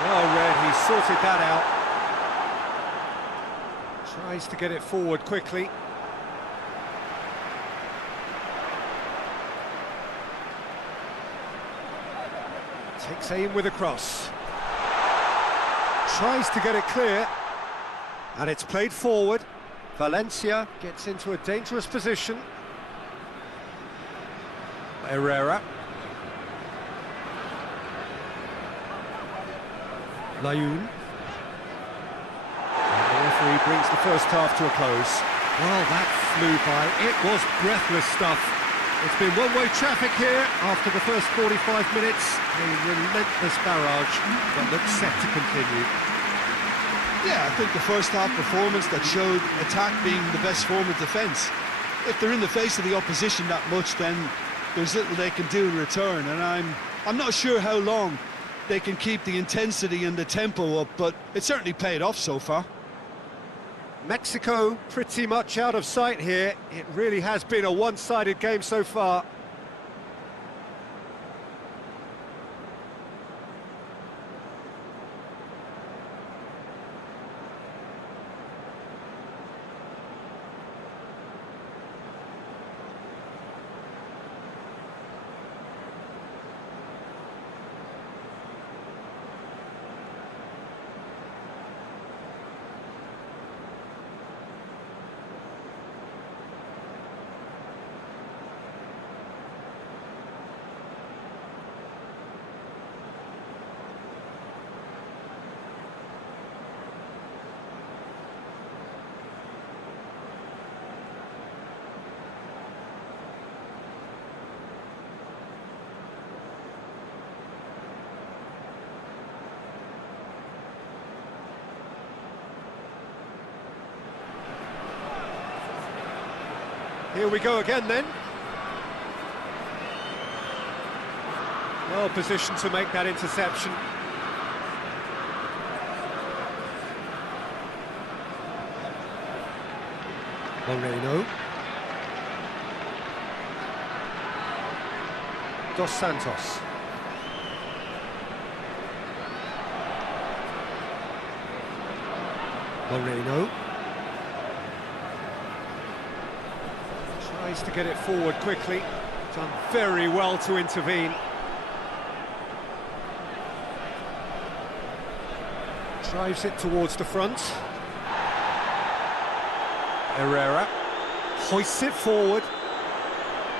Well read, he sorted that out. Tries to get it forward quickly. Takes aim with a cross. Tries to get it clear. And it's played forward. Valencia gets into a dangerous position. Herrera. Layun. And the referee brings the first half to a close. Well, that flew by. It was breathless stuff. It's been one-way traffic here after the first 45 minutes. A relentless barrage that looks set to continue. Yeah, I think the first half performance that showed attack being the best form of defence. If they're in the face of the opposition that much, then there's little they can do in return, and I'm not sure how long they can keep the intensity and the tempo up, but it certainly paid off so far. Mexico pretty much out of sight here. It really has been a one-sided game so far. Here we go again then. Well positioned to make that interception. Moreno. Dos Santos. Moreno. Tries to get it forward quickly. Done very well to intervene. Drives it towards the front. Herrera hoists it forward.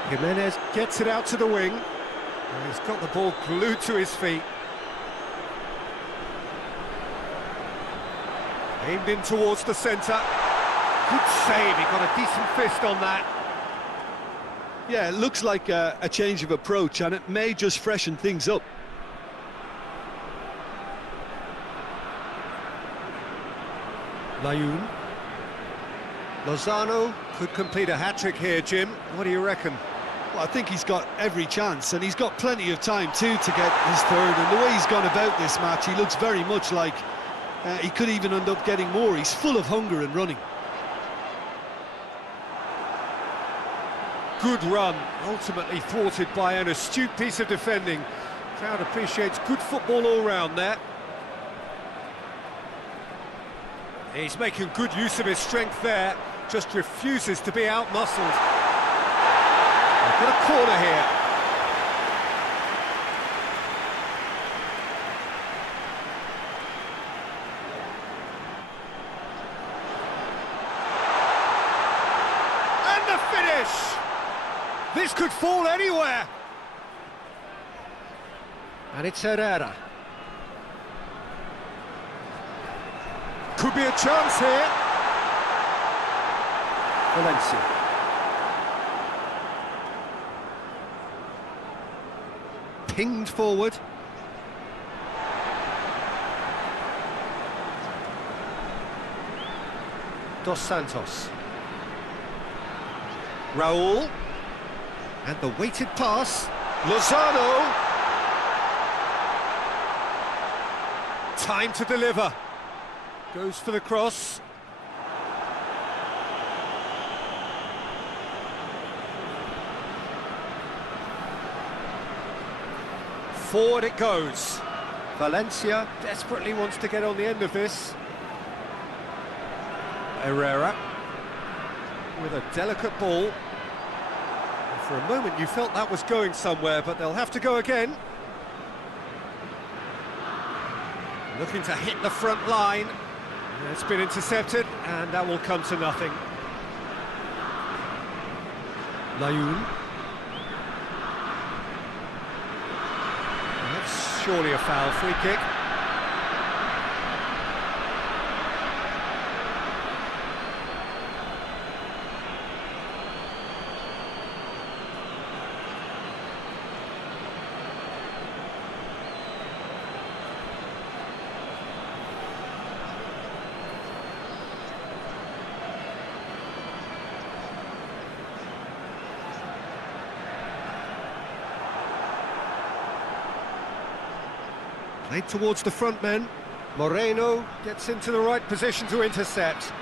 Jimenez gets it out to the wing. And he's got the ball glued to his feet. Aimed in towards the centre. Good save, he got a decent fist on that. Yeah, it looks like a change of approach, and it may just freshen things up. Layun. Lozano could complete a hat-trick here, Jim. What do you reckon? Well, I think he's got every chance, and he's got plenty of time too to get his third. And the way he's gone about this match, he looks very much like he could even end up getting more. He's full of hunger and running. Good run, ultimately thwarted by an astute piece of defending. Crowd appreciates good football all round there. He's making good use of his strength there, just refuses to be out-muscled. They've got a corner here. And the finish! This could fall anywhere. And it's Herrera. Could be a chance here. Valencia. Pinged forward. Dos Santos. Raul. And the weighted pass. Lozano. Time to deliver. Goes for the cross. Forward it goes. Valencia desperately wants to get on the end of this. Herrera with a delicate ball. And for a moment you felt that was going somewhere, but they'll have to go again. Looking to hit the front line. It's been intercepted, and that will come to nothing. Layun. That's surely a foul, free kick. Played towards the front men. Moreno gets into the right position to intercept.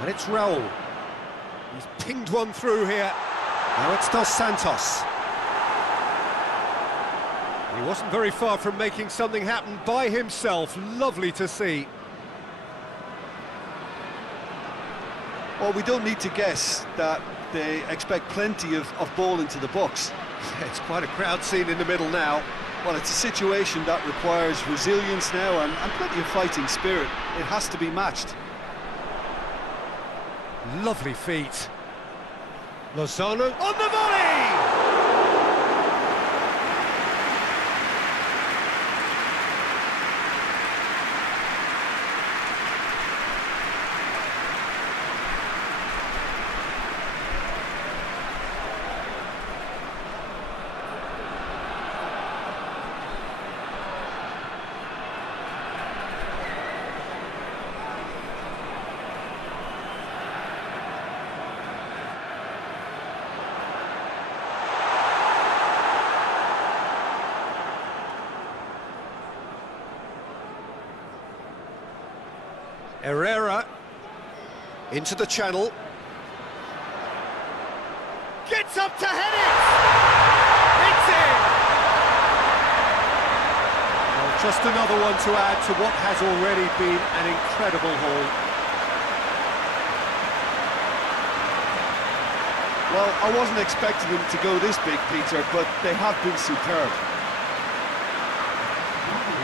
And it's Raul. He's pinged one through here. Now it's Dos Santos. He wasn't very far from making something happen by himself. Lovely to see. Well, we don't need to guess that they expect plenty of ball into the box. It's quite a crowd scene in the middle now. Well, it's a situation that requires resilience now and plenty of fighting spirit. It has to be matched. Lovely feet. Lozano on the volley! Herrera into the channel. Gets up to head it! It's in! Well, just another one to add to what has already been an incredible haul. Well, I wasn't expecting them to go this big, Peter, but they have been superb.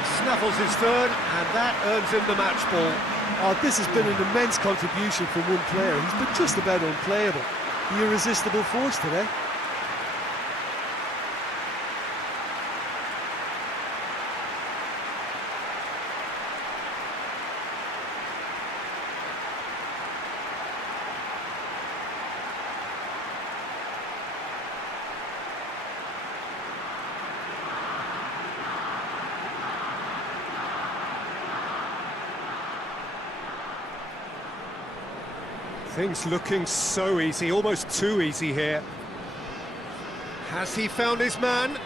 He snaffles his third, and that earns him the match ball. Oh, this has been an immense contribution from one player. He's been just about unplayable. The irresistible force today. Things looking so easy, almost too easy here. Has he found his man?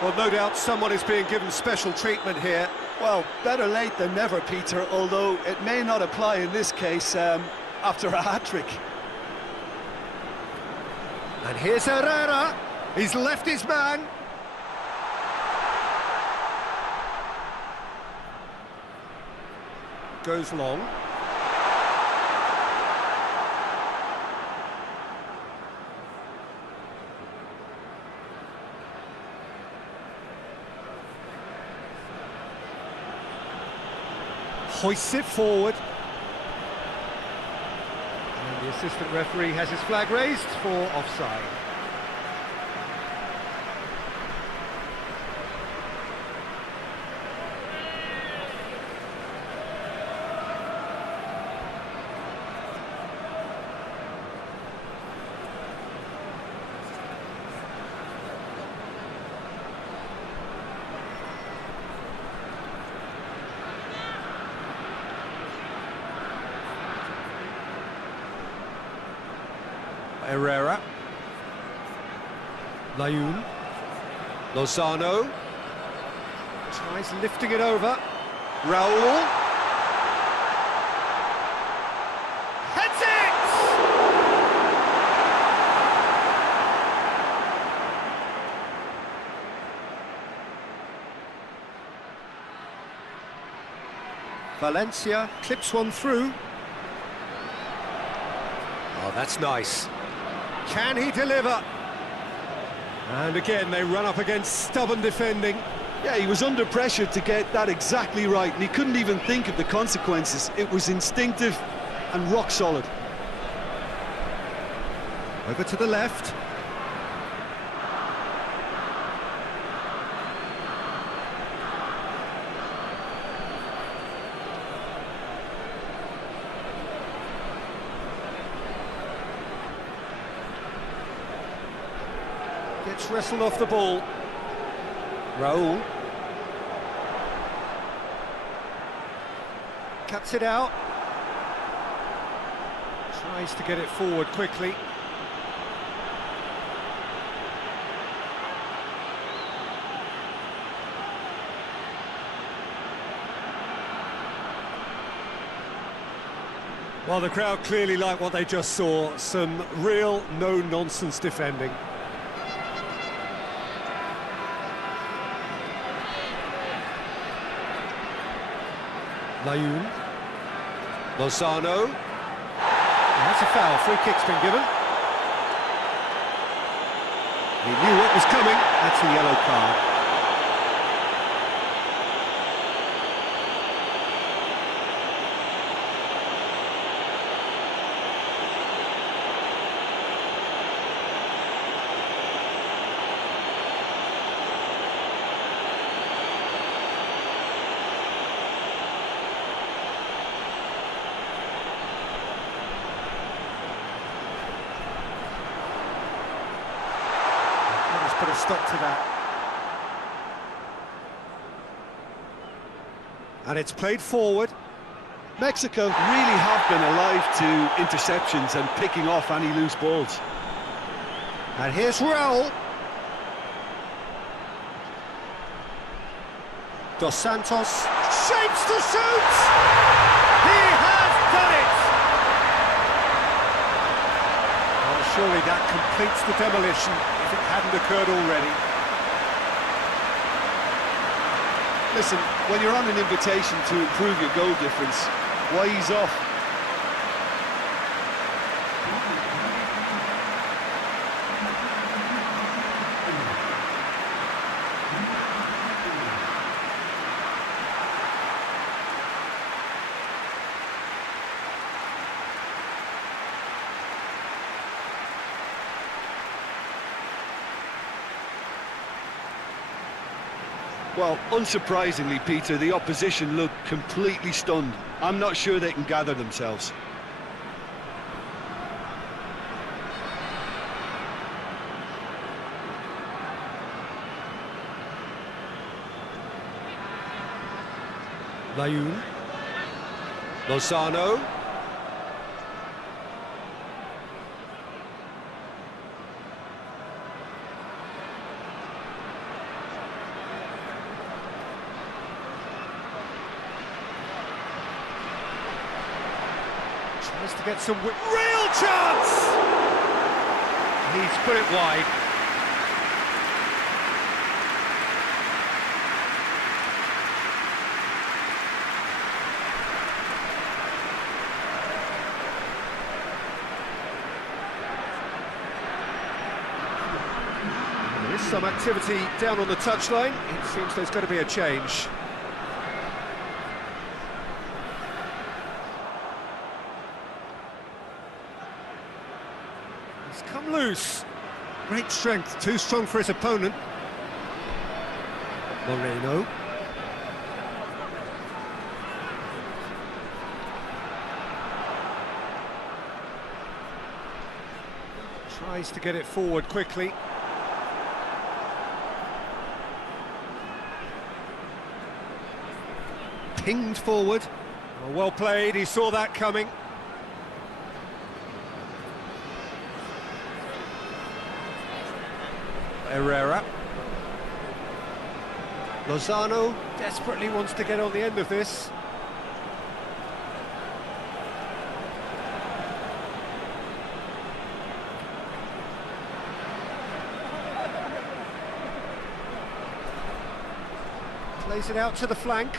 Well, no doubt someone is being given special treatment here. Well, better late than never, Peter, although it may not apply in this case after a hat-trick. And here's Herrera. He's left his man. Goes long. Hoists it forward. And the assistant referee has his flag raised for offside. Herrera. Layun. Lozano. Tries lifting it over. Raul. Heads it! Valencia clips one through. Oh, that's nice. Can he deliver? And again, they run up against stubborn defending. Yeah, he was under pressure to get that exactly right, and he couldn't even think of the consequences. It was instinctive and rock solid. Over to the left. Gets wrestled off the ball. Raul. Cuts it out. Tries to get it forward quickly. Well, the crowd clearly like what they just saw. Some real no-nonsense defending. Layun. Lozano. That's a foul. Free kick's been given. He knew what was coming. That's a yellow card. Put a stop to that. And it's played forward. Mexico really have been alive to interceptions and picking off any loose balls. And here's Raul. Dos Santos shapes to shoot! He has done it! Well, surely that completes the demolition if it hadn't occurred already. Listen, when you're on an invitation to improve your goal difference, why ease off? Well, unsurprisingly, Peter, the opposition look completely stunned. I'm not sure they can gather themselves. Layun. Lozano. Tries to get some real chance! He's put it wide. There is some activity down on the touchline. It seems there's going to be a change. He's come loose. Great strength, too strong for his opponent. Moreno. Tries to get it forward quickly. Pinged forward. Oh, well played, he saw that coming. Herrera. Lozano desperately wants to get on the end of this. Plays it out to the flank.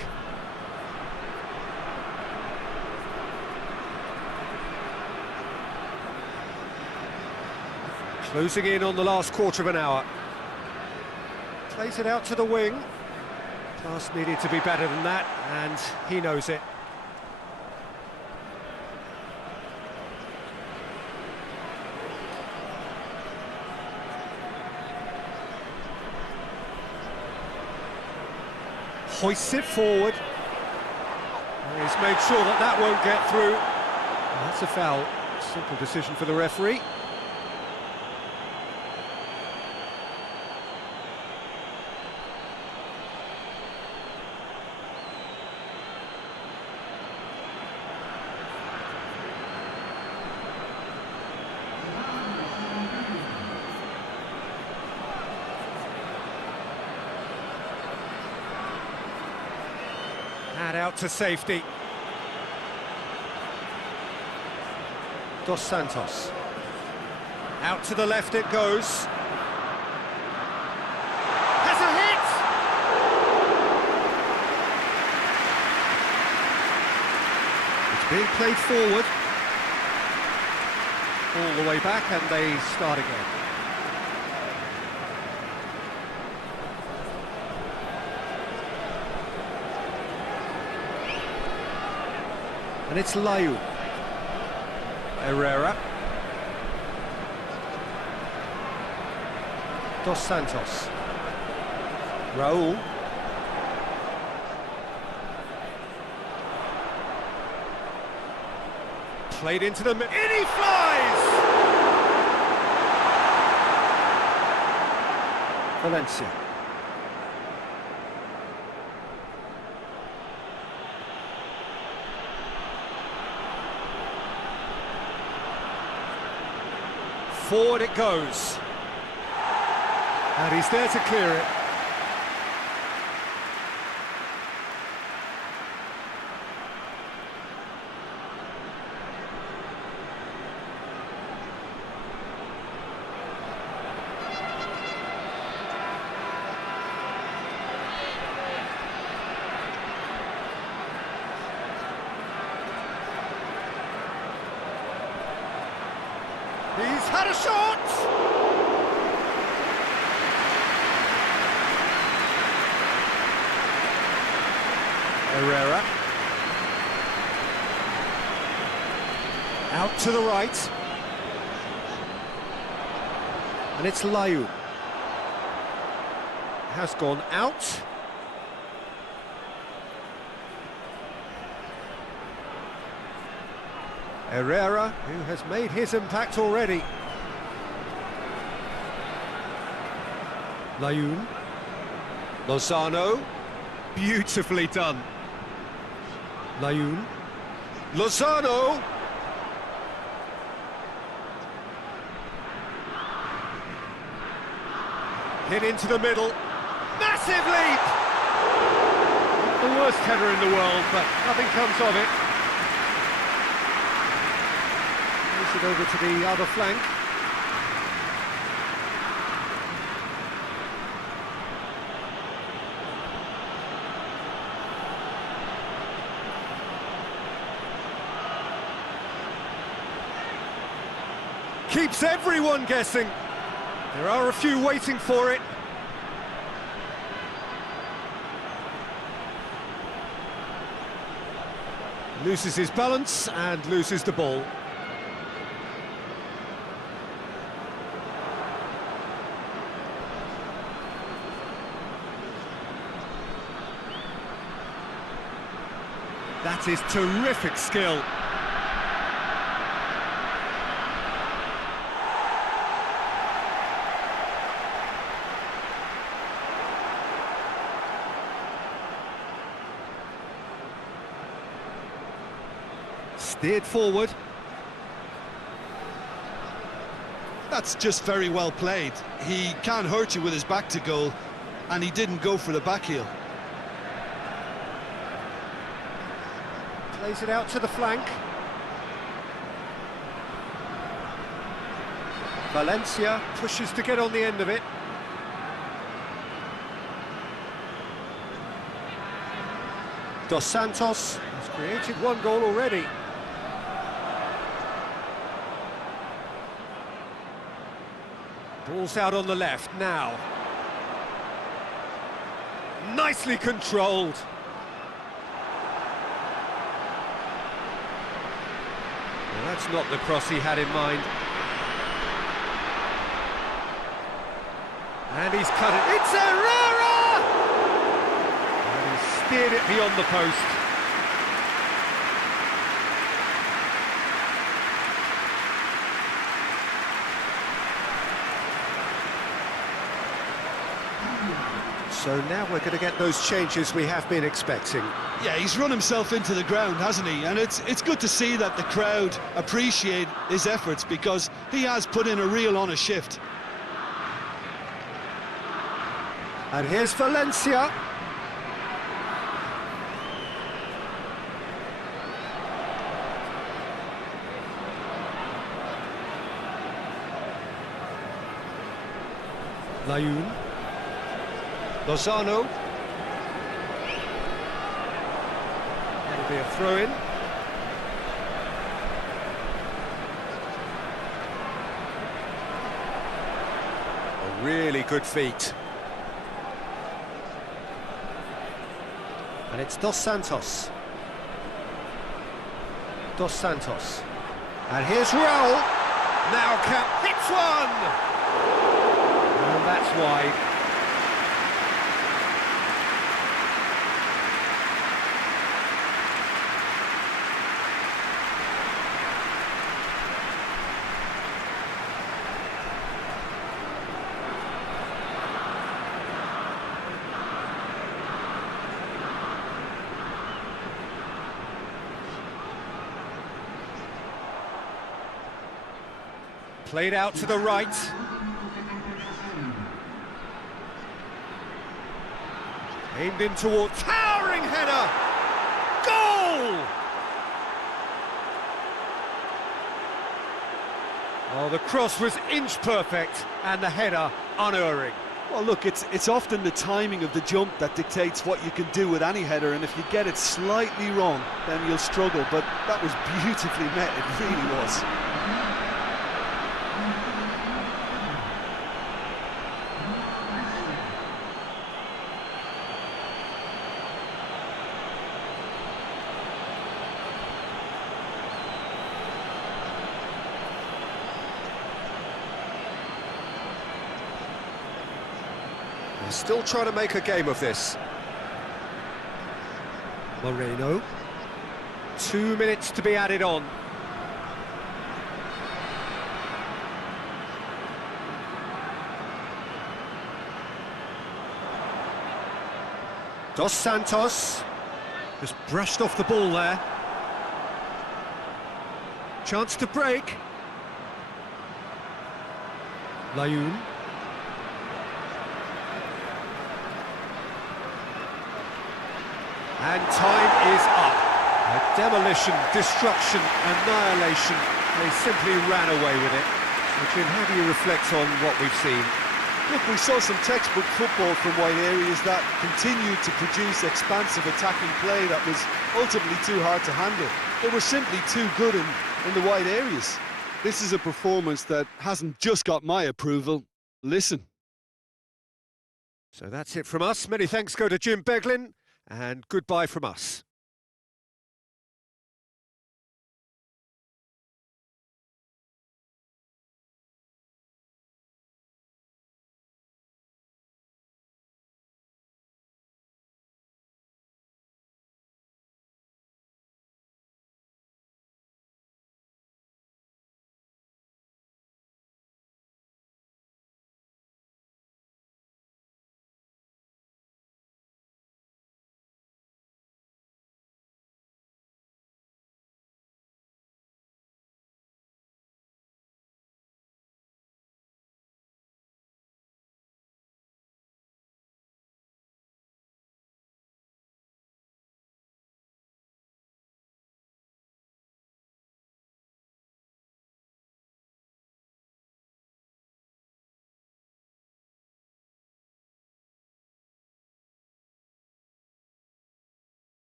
Closing in on the last quarter of an hour. Plays it out to the wing. Pass needed to be better than that, and he knows it. Hoists it forward. He's made sure that that won't get through. That's a foul. Simple decision for the referee. Out to safety. Dos Santos. Out to the left it goes. Has a hit! It's being played forward. All the way back, and they start again. And it's Layu. Herrera. Dos Santos. Raul. Played into the... In he flies! Valencia. Forward it goes. And he's there to clear it. He's had a shot! Herrera. Out to the right. And it's Layu. Has gone out. Herrera, who has made his impact already. Layun. Lozano. Beautifully done. Layun. Lozano. Hit into the middle. Massive leap! Not the worst header in the world, but nothing comes of it. Moves it over to the other flank. Keeps everyone guessing. There are a few waiting for it. Loses his balance and loses the ball. That is terrific skill. Steered forward. That's just very well played. He can't hurt you with his back to goal, and he didn't go for the back heel. Plays it out to the flank. Valencia pushes to get on the end of it. Dos Santos has created one goal already. Ball's out on the left now. Nicely controlled. Well, that's not the cross he had in mind. And he's cut it. It's Herrera! And he's steered it beyond the post. So now we're going to get those changes we have been expecting. Yeah, he's run himself into the ground, hasn't he? And it's good to see that the crowd appreciate his efforts, because he has put in a real honest shift. And here's Valencia. Layun. Lozano. That'll be a throw-in. A really good feat. And it's Dos Santos. Dos Santos. And here's Raul. Now Camp hits one! And that's wide. Played out to the right. Aimed in towards... Towering header! Goal! Oh, the cross was inch perfect and the header unerring. Well, look, it's often the timing of the jump that dictates what you can do with any header, and if you get it slightly wrong, then you'll struggle. But that was beautifully met, it really was. They're still trying to make a game of this. Moreno. 2 minutes to be added on. Dos Santos just brushed off the ball there. Chance to break. Layun. And time is up. A demolition, destruction, annihilation. They simply ran away with it. So, Jim, how do you reflect on what we've seen? Look, we saw some textbook football from wide areas that continued to produce expansive attacking play that was ultimately too hard to handle. They were simply too good in the wide areas. This is a performance that hasn't just got my approval. Listen. So that's it from us. Many thanks go to Jim Beglin, and goodbye from us.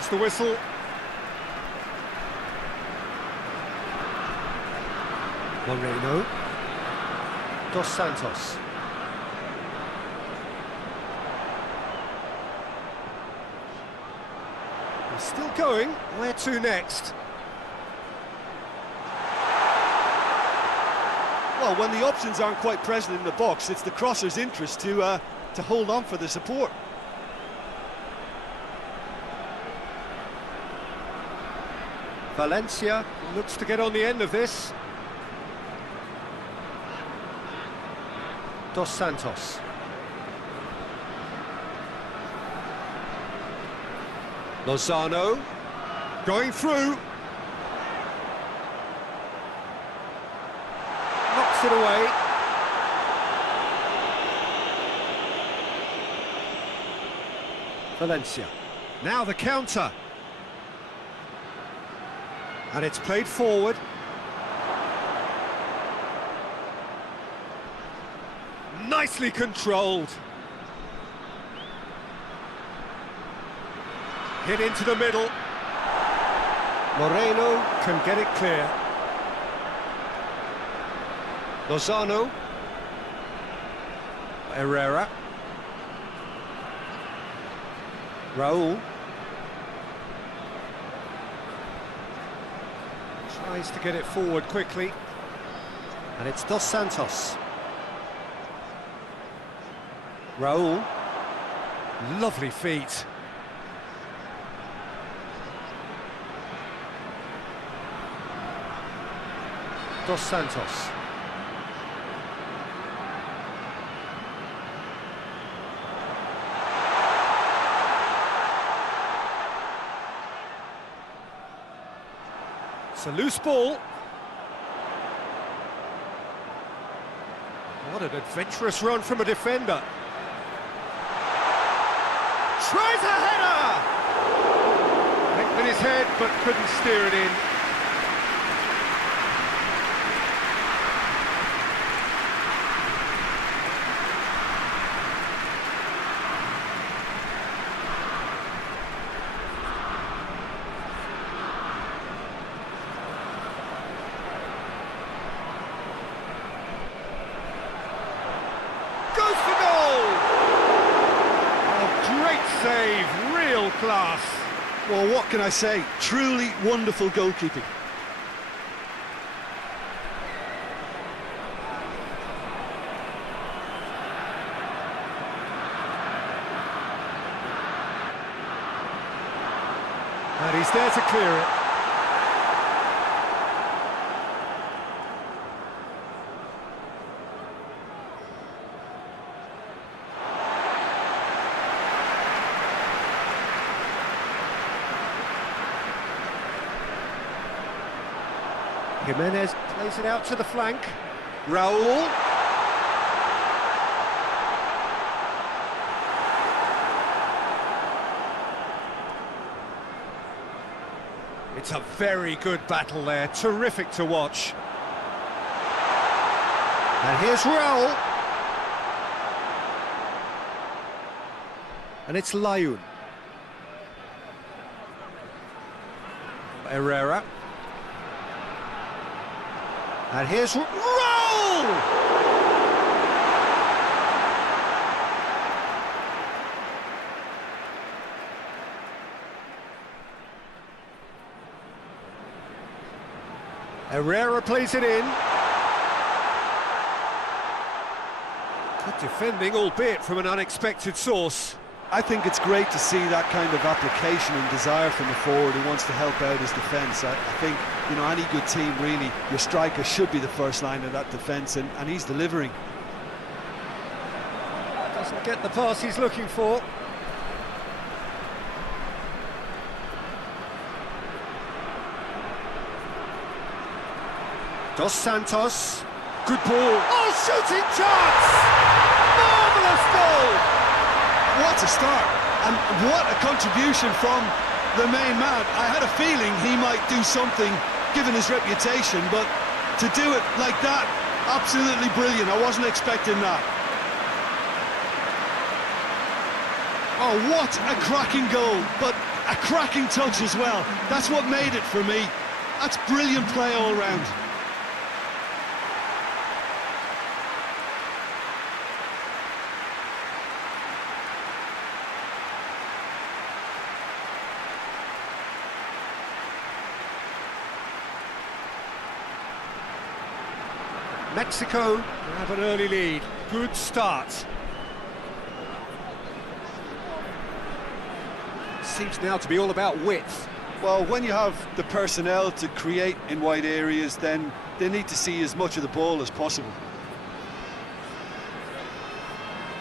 There's the whistle. Moreno. Dos Santos. He's still going. Where to next? Well, when the options aren't quite present in the box, it's the crosser's interest to hold on for the support. Valencia looks to get on the end of this. Dos Santos. Lozano. Going through. Knocks it away. Valencia. Now the counter. And it's played forward. Nicely controlled. Hit into the middle. Moreno can get it clear. Lozano. Herrera. Raul. Tries to get it forward quickly. And it's Dos Santos. Raul. Lovely feet. Dos Santos. It's a loose ball. What an adventurous run from a defender. Tries a header! Nicked with his head, but couldn't steer it in. Save, real class. Well, what can I say? Truly wonderful goalkeeping. And he's there to clear it. Jimenez plays it out to the flank. Raul. It's a very good battle there, terrific to watch. And here's Raul. And it's Layun. Herrera. And here's Raul! Herrera plays it in. Good defending, albeit from an unexpected source. I think it's great to see that kind of application and desire from a forward who wants to help out his defence. I think, you know, any good team, really, your striker should be the first line of that defence, and he's delivering. Doesn't get the pass he's looking for. Dos Santos. Good ball. Oh, shooting chance! Marvellous goal! What a start, and what a contribution from the main man. I had a feeling he might do something, given his reputation, but to do it like that, absolutely brilliant. I wasn't expecting that. Oh, what a cracking goal, but A cracking touch as well. That's what made it for me. That's brilliant play all round. Mexico have an early lead. Good start. Seems now to be all about width. Well, when you have the personnel to create in wide areas, then they need to see as much of the ball as possible.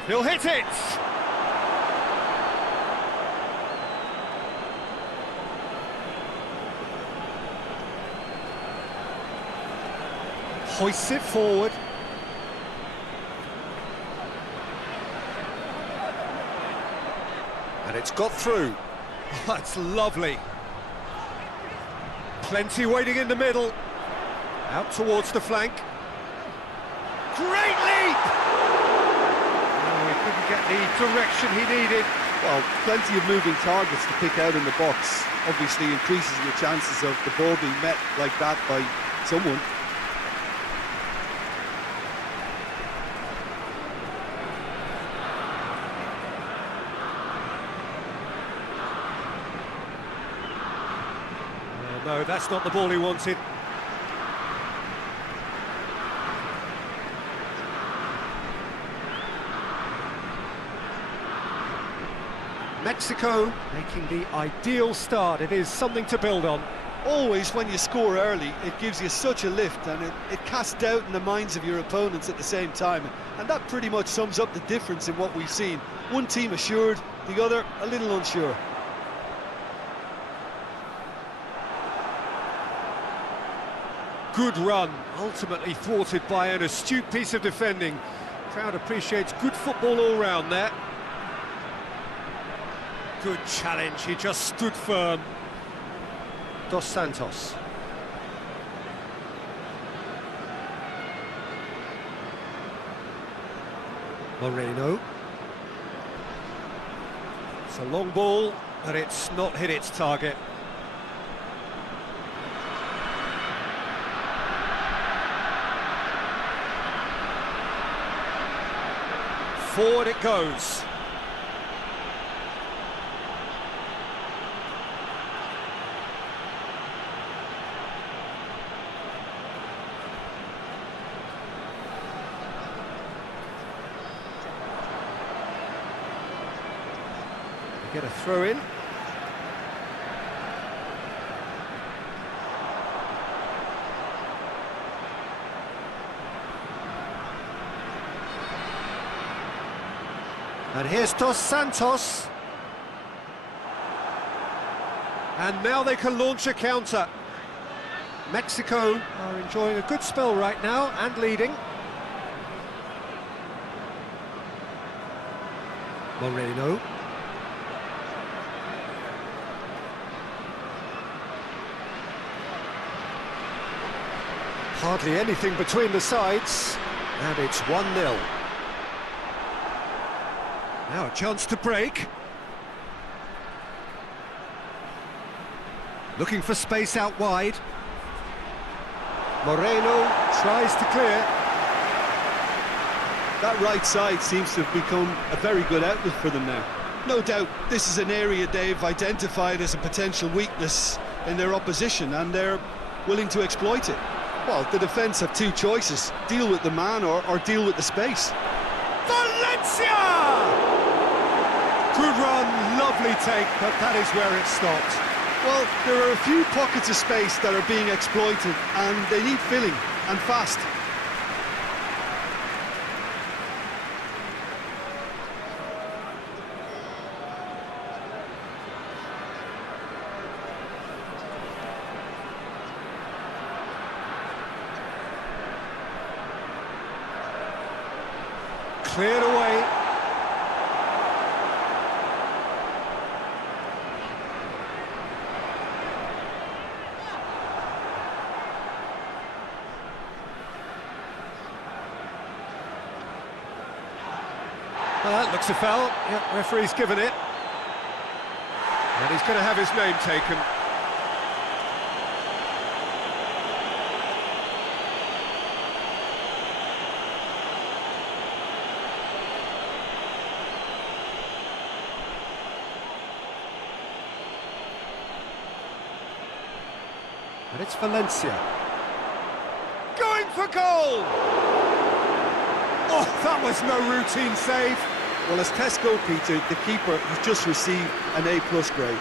He'll hit it! Hoists it forward. And it's got through. Oh, that's lovely. Plenty waiting in the middle. Out towards the flank. Great leap! Oh, he couldn't get the direction he needed. Well, plenty of moving targets to pick out in the box. Obviously increases the chances of the ball being met like that by someone. No, that's not the ball he wanted. Mexico making the ideal start. It is something to build on. Always when you score early, it gives you such a lift, and it casts doubt in the minds of your opponents at the same time. And that pretty much sums up the difference in what we've seen. One team assured, the other a little unsure. Good run, ultimately thwarted by an astute piece of defending. Crowd appreciates good football all round there. Good challenge, he just stood firm. Dos Santos. Moreno. It's a long ball, but it's not hit its target. Forward it goes. Get a throw in. And here's Dos Santos. And now they can launch a counter. Mexico are enjoying a good spell right now and leading. Moreno. Hardly anything between the sides, and it's 1-0. Now a chance to break. Looking for space out wide. Moreno tries to clear. That right side seems to have become a very good outlet for them now. No doubt this is an area they've identified as a potential weakness in their opposition, and they're willing to exploit it. Well, the defence have two choices: deal with the man or deal with the space. Valencia! Good run, lovely take, but that is where it stopped. Well, there are a few pockets of space that are being exploited, and they need filling, and fast. Cleared away. Well, that looks a foul. Yep, referee's given it. And he's going to have his name taken. And it's Valencia. Going for goal! Oh, that was no routine save. Well, as test goalkeeper, the keeper has just received an A+ grade.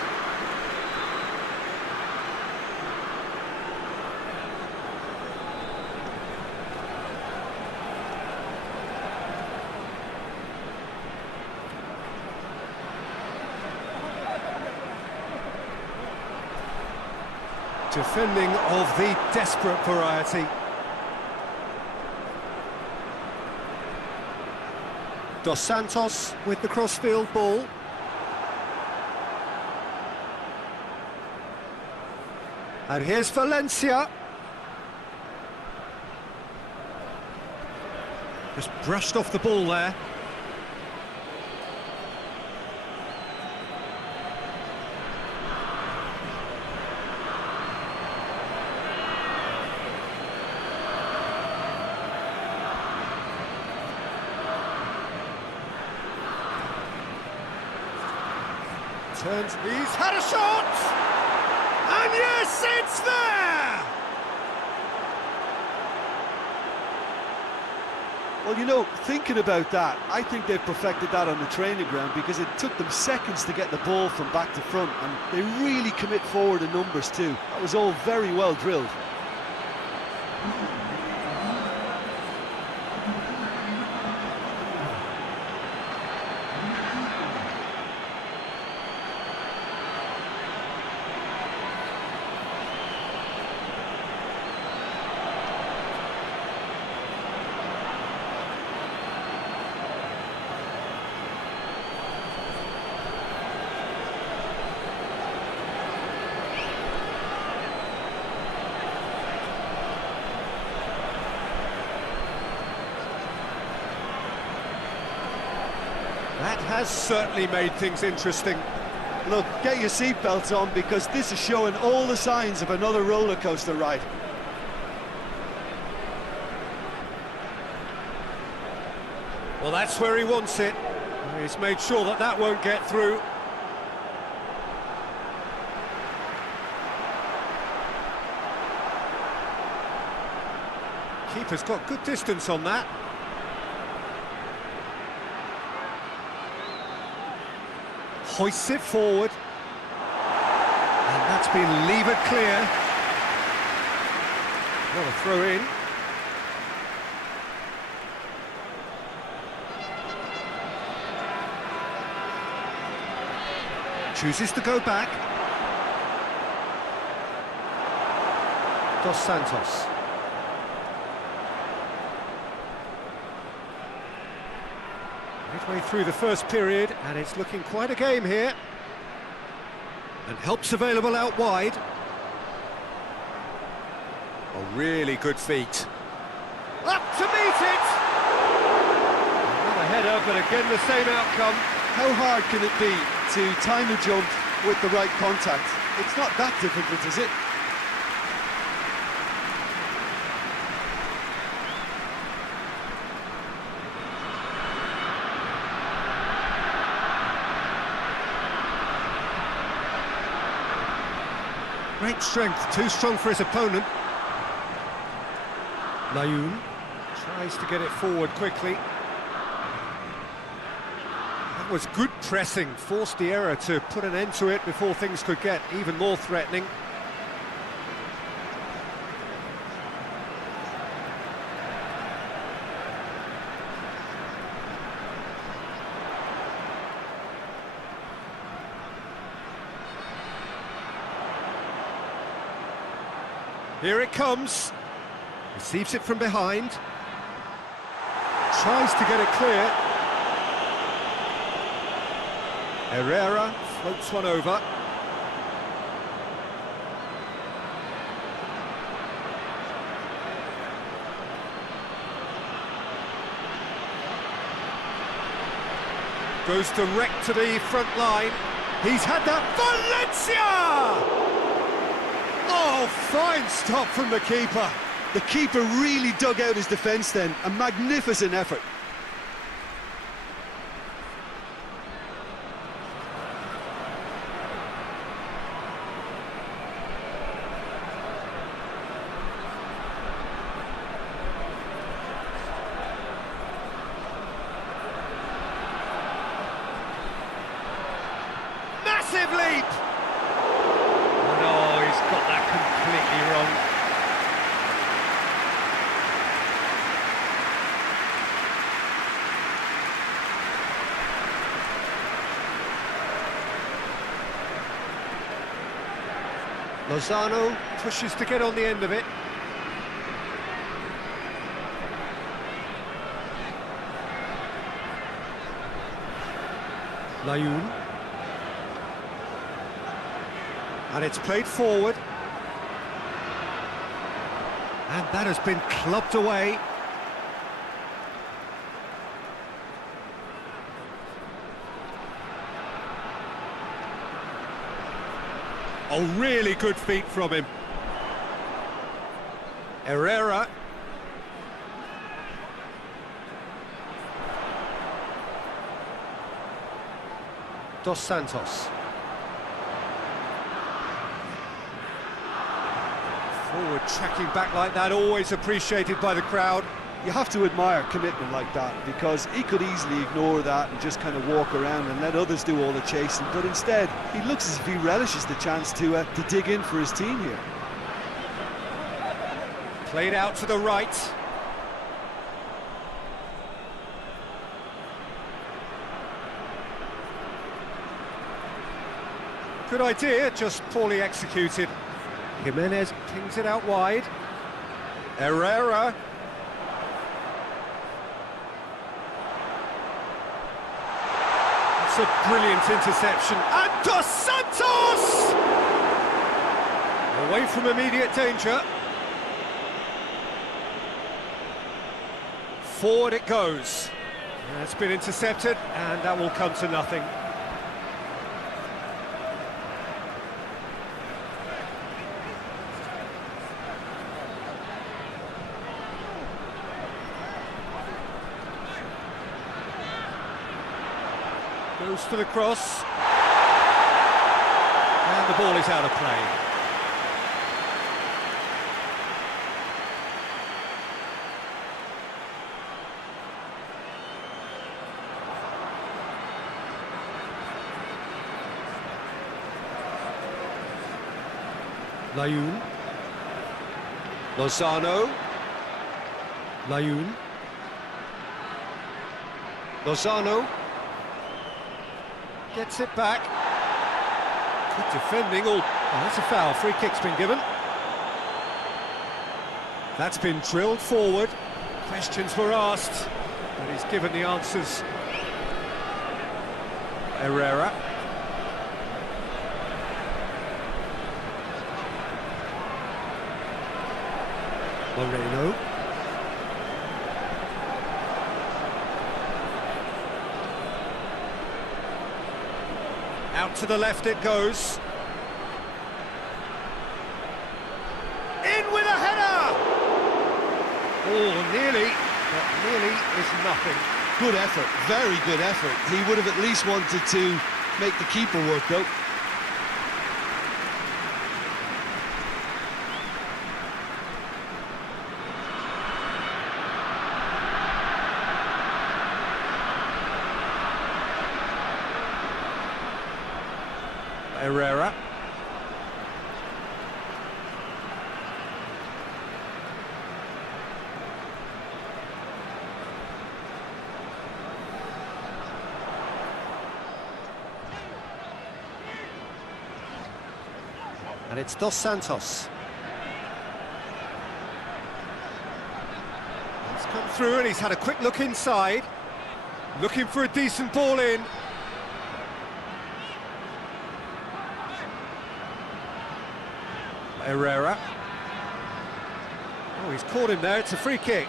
Defending of the desperate variety. Dos Santos with the crossfield ball. And here's Valencia. Just brushed off the ball there. Turns, he's had a shot! And yes, it's there! Well, you know, thinking about that, I think they've perfected that on the training ground because it took them seconds to get the ball from back to front, and they really commit forward in numbers too. That was all very well drilled. That has certainly made things interesting. Look, get your seatbelts on because this is showing all the signs of another roller coaster ride. Well, that's where he wants it. He's made sure that that won't get through. Keeper's got good distance on that. Hoists it forward. And that's been levered clear. What a throw in. Chooses to go back. Dos Santos. Midway through the first period, and it's looking quite a game here. And help's available out wide. A really good feat. Up to meet it! Another header, but again the same outcome. How hard can it be to time a jump with the right contact? It's not that difficult, is it? Great strength, too strong for his opponent. Layun tries to get it forward quickly. That was good pressing, forced the error to put an end to it before things could get even more threatening. Here it comes. Receives it from behind. Tries to get it clear. Herrera floats one over. Goes direct to the front line. He's had that. Valencia! Oh, fine stop from the keeper. The keeper really dug out his defence then. A magnificent effort. Massive leap! Oh no, he's got that completely wrong. Lozano pushes to get on the end of it. Layun. And it's played forward. And that has been clubbed away. Oh, really good feet from him. Herrera. Dos Santos. Forward tracking back like that, always appreciated by the crowd. You have to admire commitment like that, because he could easily ignore that and just kind of walk around and let others do all the chasing, but instead he looks as if he relishes the chance to dig in for his team here. Played out to the right. Good idea, just poorly executed. Jimenez pings it out wide. Herrera. It's a brilliant interception. And Dos Santos! Away from immediate danger. Forward it goes. It's been intercepted, and that will come to nothing. Goes for the cross. And the ball is out of play. Layun. Lozano. Layun. Lozano. Gets it back. Good defending. Oh, that's a foul. Free kick's been given. That's been drilled forward. Questions were asked, but he's given the answers. Herrera. Moreno. Out to the left it goes. In with a header! Oh, nearly, but nearly is nothing. Good effort, very good effort. He would have at least wanted to make the keeper work though. Herrera. And it's Dos Santos. He's come through and he's had a quick look inside. Looking for a decent ball in. Herrera. Oh, he's caught him there, it's a free kick.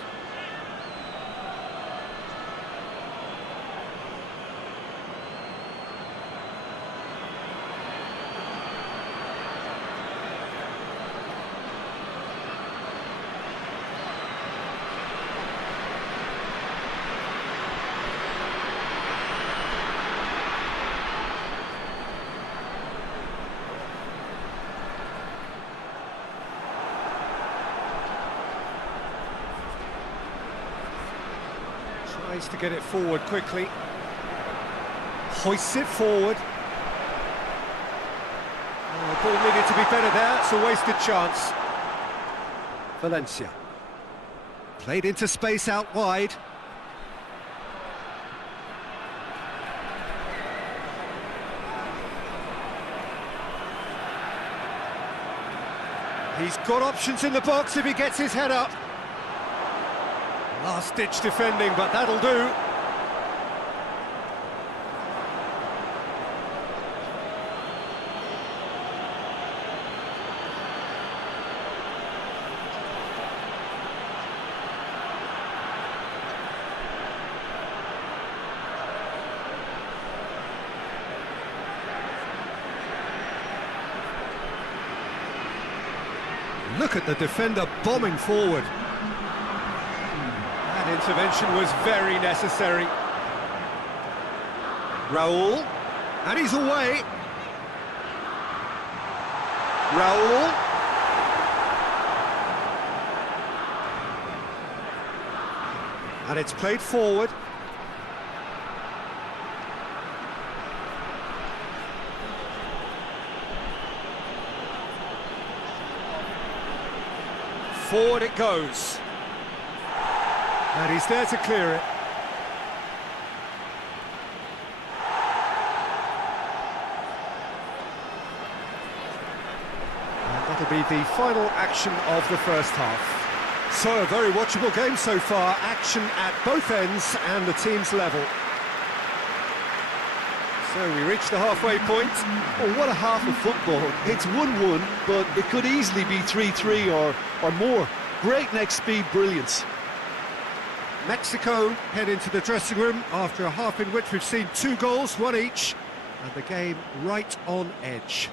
Tries to get it forward quickly. Hoists it forward. Oh, the ball needed to be better there. It's a wasted chance. Valencia. Played into space out wide. He's got options in the box if he gets his head up. Last-ditch defending, but that'll do. Look at the defender bombing forward. That intervention was very necessary. Raul, and he's away. Raul. And it's played forward. Forward it goes. And he's there to clear it. And that'll be the final action of the first half. So, a very watchable game so far. Action at both ends and the team's level. So we reach the halfway point. Oh, what a half of football. It's 1-1, but it could easily be 3-3 or more. Breakneck speed brilliance. Mexico head into the dressing room after a half in which we've seen 2 goals, 1 each, and the game right on edge.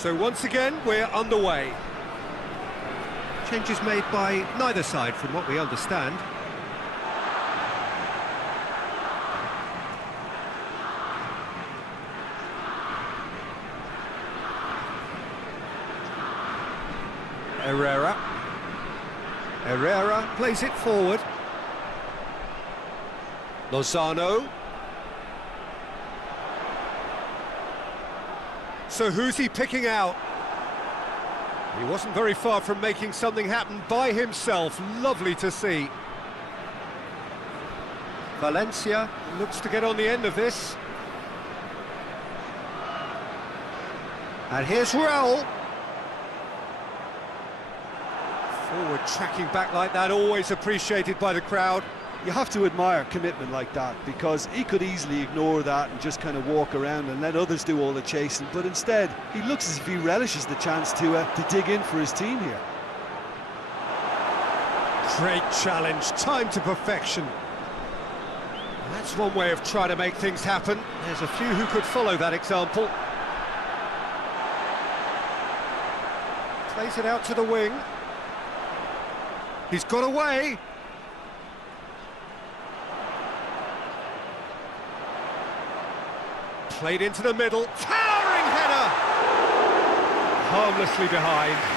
So once again, we're underway. Changes made by neither side from what we understand. Herrera plays it forward. Lozano. So who's he picking out? He wasn't very far from making something happen by himself. Lovely to see. Valencia looks to get on the end of this. And here's Raul. Forward tracking back like that, always appreciated by the crowd. You have to admire commitment like that, because he could easily ignore that and just kind of walk around and let others do all the chasing, but instead he looks as if he relishes the chance to dig in for his team here. Great challenge, time to perfection. That's one way of trying to make things happen. There's a few who could follow that example. Plays it out to the wing. He's got away. Played into the middle. Towering header! Harmlessly behind.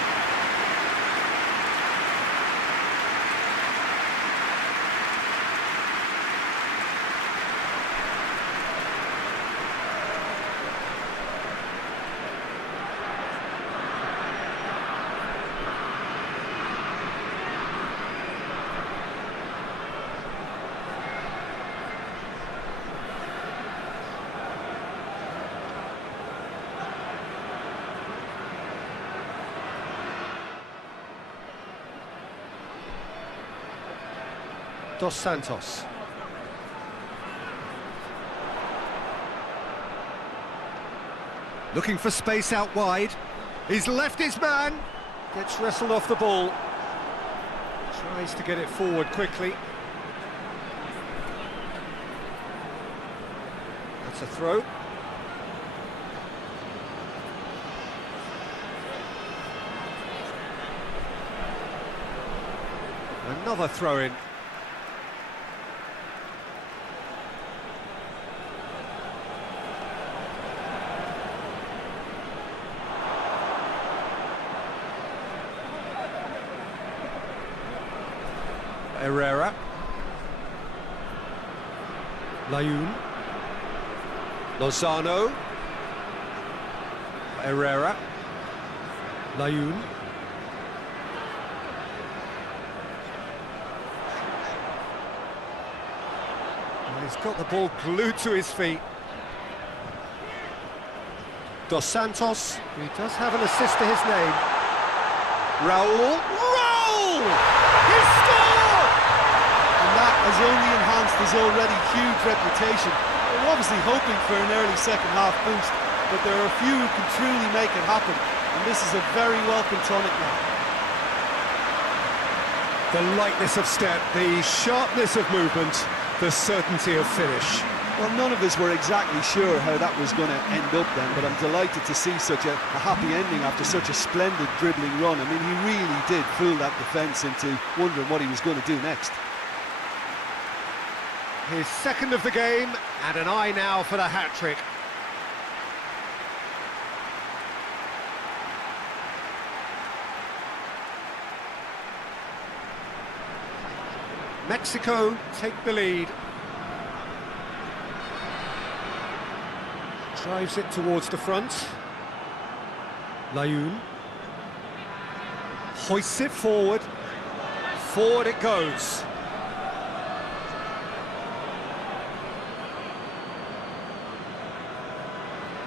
Dos Santos. Looking for space out wide. He's left his man. Gets wrestled off the ball. Tries to get it forward quickly. That's a throw. Another throw-in. Herrera. Layun. Lozano. Herrera. Layun. He's got the ball glued to his feet. Dos Santos, he does have an assist to his name. Raul. He scored! And that has only enhanced his already huge reputation. We're obviously hoping for an early second-half boost, but there are a few who can truly make it happen, and this is a very welcome tonic now. The lightness of step, the sharpness of movement, the certainty of finish. Well, none of us were exactly sure how that was going to end up then, but I'm delighted to see such a happy ending after such a splendid dribbling run. I mean, he really did fool that defence into wondering what he was going to do next. His second of the game, and an eye now for the hat-trick. Mexico take the lead. Drives it towards the front. Layun. Hoists it forward. Forward it goes.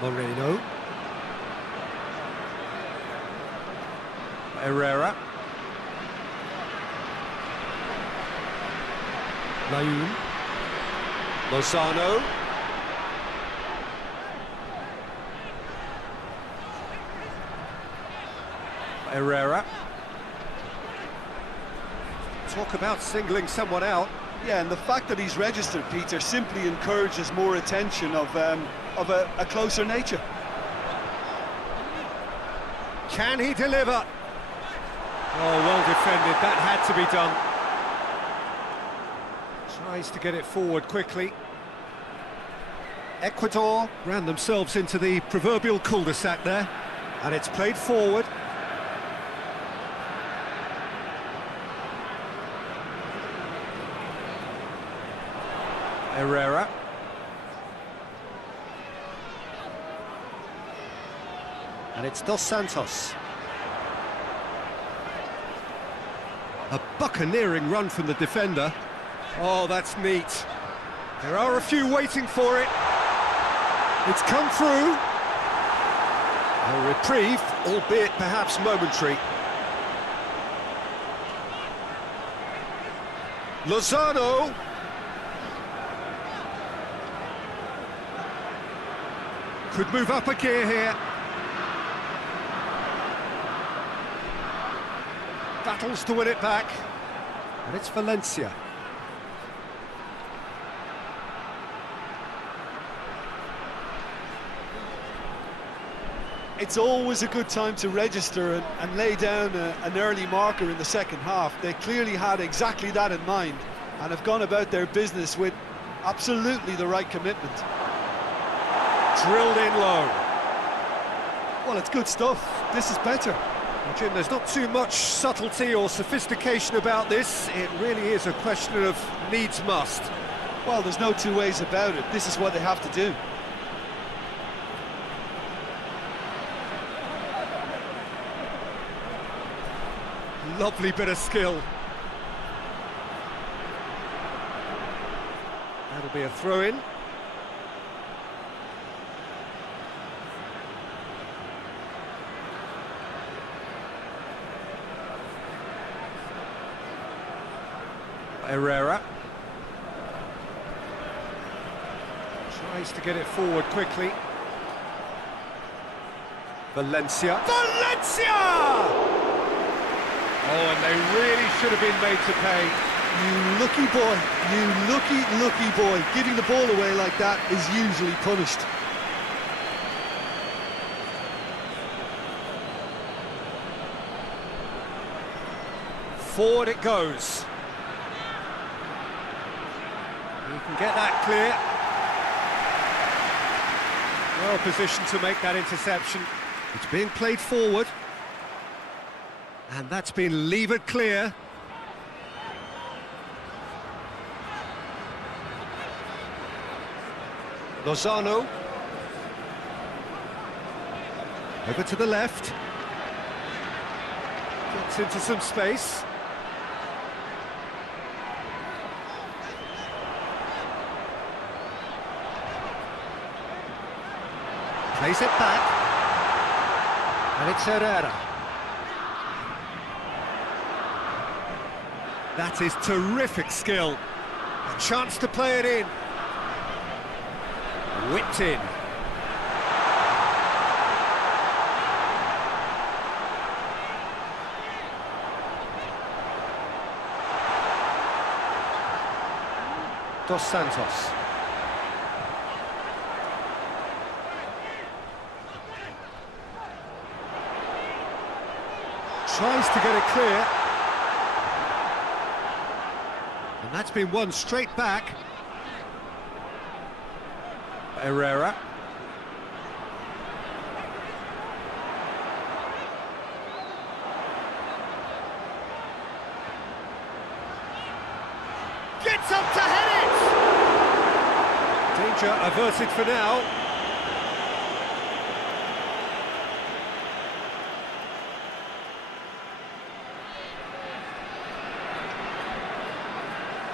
Moreno. Herrera. Layun. Lozano. Herrera. Talk about singling someone out. Yeah, and the fact that he's registered, Peter, simply encourages more attention of a closer nature. Can he deliver? Oh, well defended, that had to be done. Tries to get it forward quickly. Ecuador ran themselves into the proverbial cul-de-sac there, and it's played forward. Herrera. And it's Dos Santos. A buccaneering run from the defender. Oh, that's neat. There are a few waiting for it. It's come through. A reprieve, albeit perhaps momentary. Lozano. Could move up a gear here. Battles to win it back. And it's Valencia. It's always a good time to register and lay down an early marker in the second half. They clearly had exactly that in mind and have gone about their business with absolutely the right commitment. Drilled in low. Well, it's good stuff. This is better. Well, Jim, there's not too much subtlety or sophistication about this. It really is a question of needs must. Well, there's no two ways about it. This is what they have to do. Lovely bit of skill. That'll be a throw-in. Herrera. Tries to get it forward quickly. Valencia. Valencia! Oh, and they really should have been made to pay. You lucky boy, you lucky boy. Giving the ball away like that is usually punished. Forward it goes. He can get that clear. Well positioned to make that interception. It's being played forward. And that's been levered clear. Lozano. Over to the left. Gets into some space. Plays it back. And it's Herrera. That is terrific skill. A chance to play it in. Whipped in. Dos Santos. Tries to get it clear. And that's been won straight back. Herrera. Gets up to head it! Danger averted for now.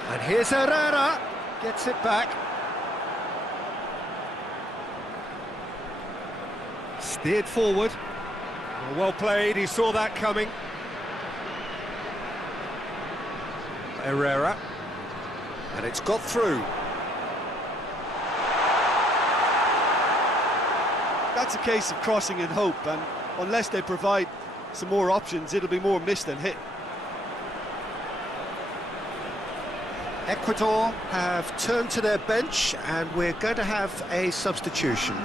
And here's Herrera, gets it back. Steered forward. Well played, he saw that coming. Herrera. And it's got through. That's a case of crossing in hope, and unless they provide some more options, it'll be more miss than hit. Ecuador have turned to their bench, and we're going to have a substitution.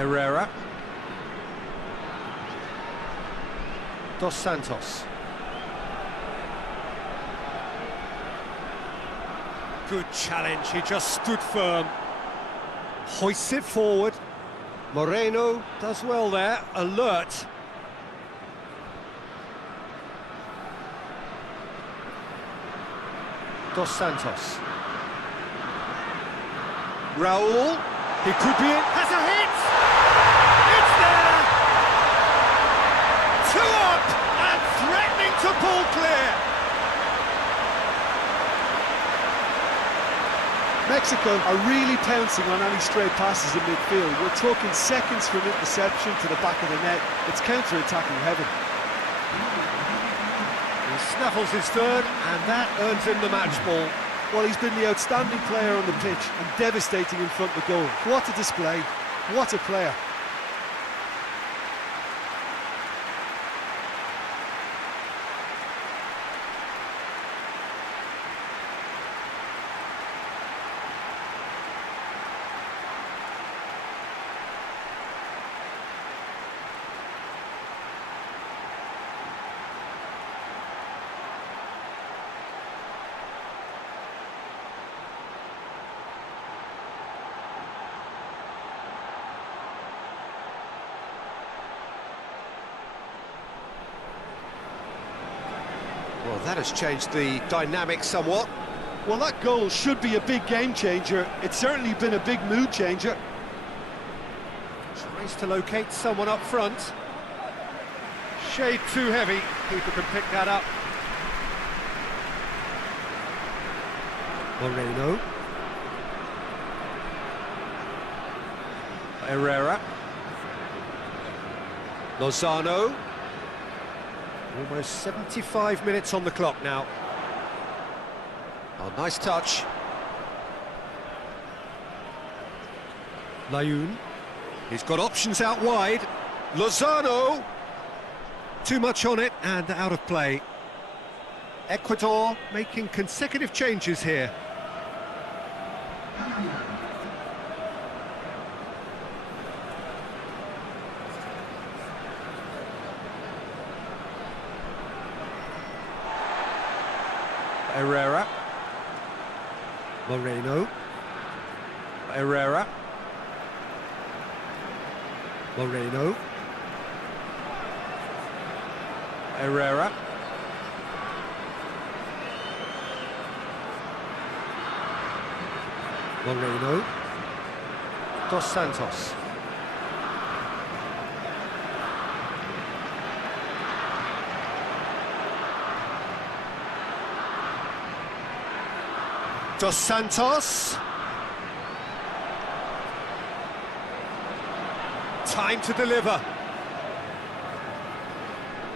Herrera. Dos Santos. Good challenge, he just stood firm. Hoists it forward. Moreno does well there, alert. Dos Santos. Raul, he could be in, has a hit! It's there! 2 up and threatening to pull clear. Mexico are really pouncing on any stray passes in midfield. We're talking seconds from interception to the back of the net. It's counter-attacking heaven. He snaffles his third, and that earns him the match ball. Well, he's been the outstanding player on the pitch and devastating in front of goal. What a display, what a player. Well, that has changed the dynamic somewhat. Well, that goal should be a big game changer. It's certainly been a big mood changer. Tries to locate someone up front. Shade too heavy, keeper can pick that up. Moreno. Herrera. Lozano. Almost 75 minutes on the clock now. Oh, nice touch. Layun. He's got options out wide. Lozano. Too much on it and out of play. Ecuador making consecutive changes here. Herrera. Moreno. Herrera. Moreno. Herrera. Moreno. Dos Santos. Dos Santos. Time to deliver.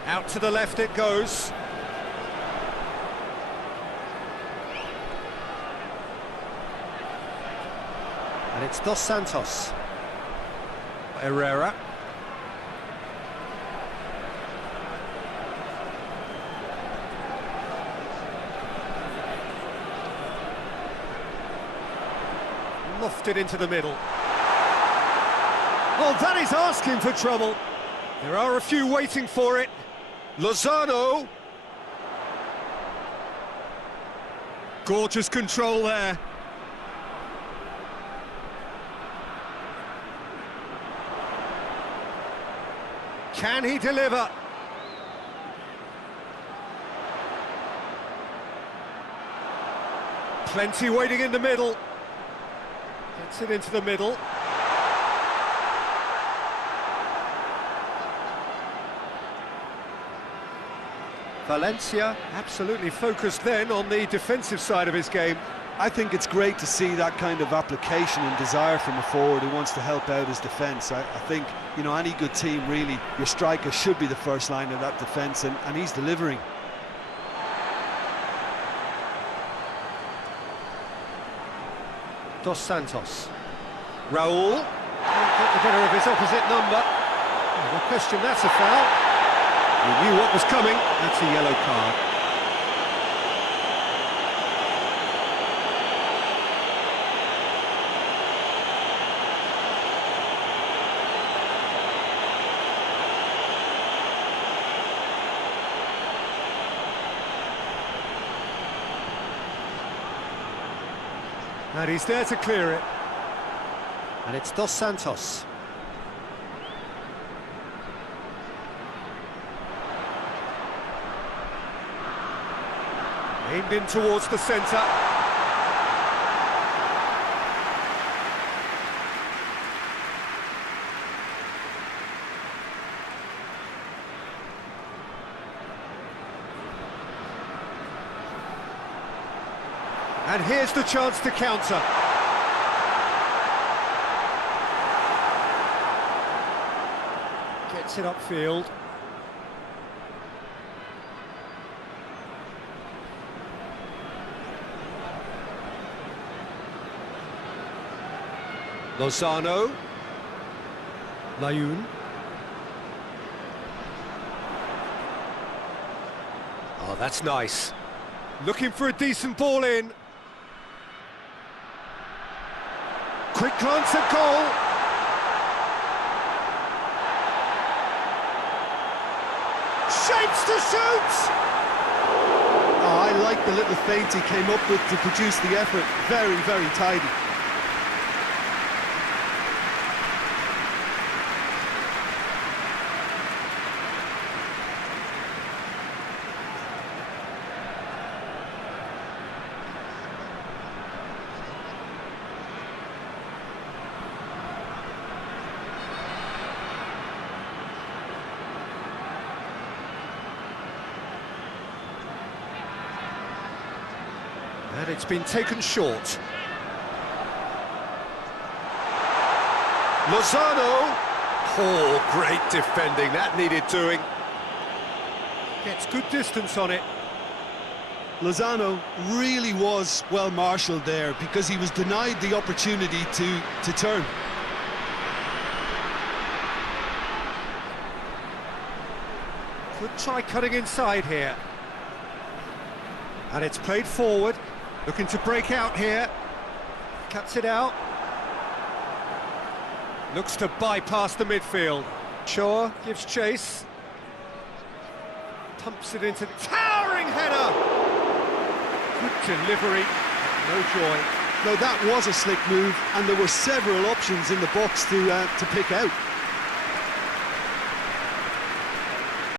Out to the left it goes. And it's Dos Santos. Herrera. Lofted into the middle. Oh, that is asking for trouble. There are a few waiting for it. Lozano. Gorgeous control there. Can he deliver? Plenty waiting in the middle. Gets it into the middle. Valencia absolutely focused then on the defensive side of his game. I think it's great to see that kind of application and desire from a forward who wants to help out his defence. I think, you know, any good team really, your striker should be the first line of that defence, and he's delivering. Dos Santos. Raul. Can't get the better of his opposite number. No question, that's a foul. He knew what was coming. That's a yellow card. And he's there to clear it. And it's Dos Santos. Aimed in towards the centre. And here's the chance to counter. Gets it upfield. Lozano. Layun. Oh, that's nice. Looking for a decent ball in. Quick glance at goal. Shapes to shoot! Oh, I like the little feint he came up with to produce the effort. Very, very tidy. And it's been taken short. Lozano. Oh, great defending. That needed doing. Gets good distance on it. Lozano really was well marshalled there because he was denied the opportunity to turn. Could try cutting inside here. And it's played forward. Looking to break out here. Cuts it out. Looks to bypass the midfield. Shaw gives chase. Pumps it into the towering header. Good delivery. No joy. No, that was a slick move, and there were several options in the box to pick out.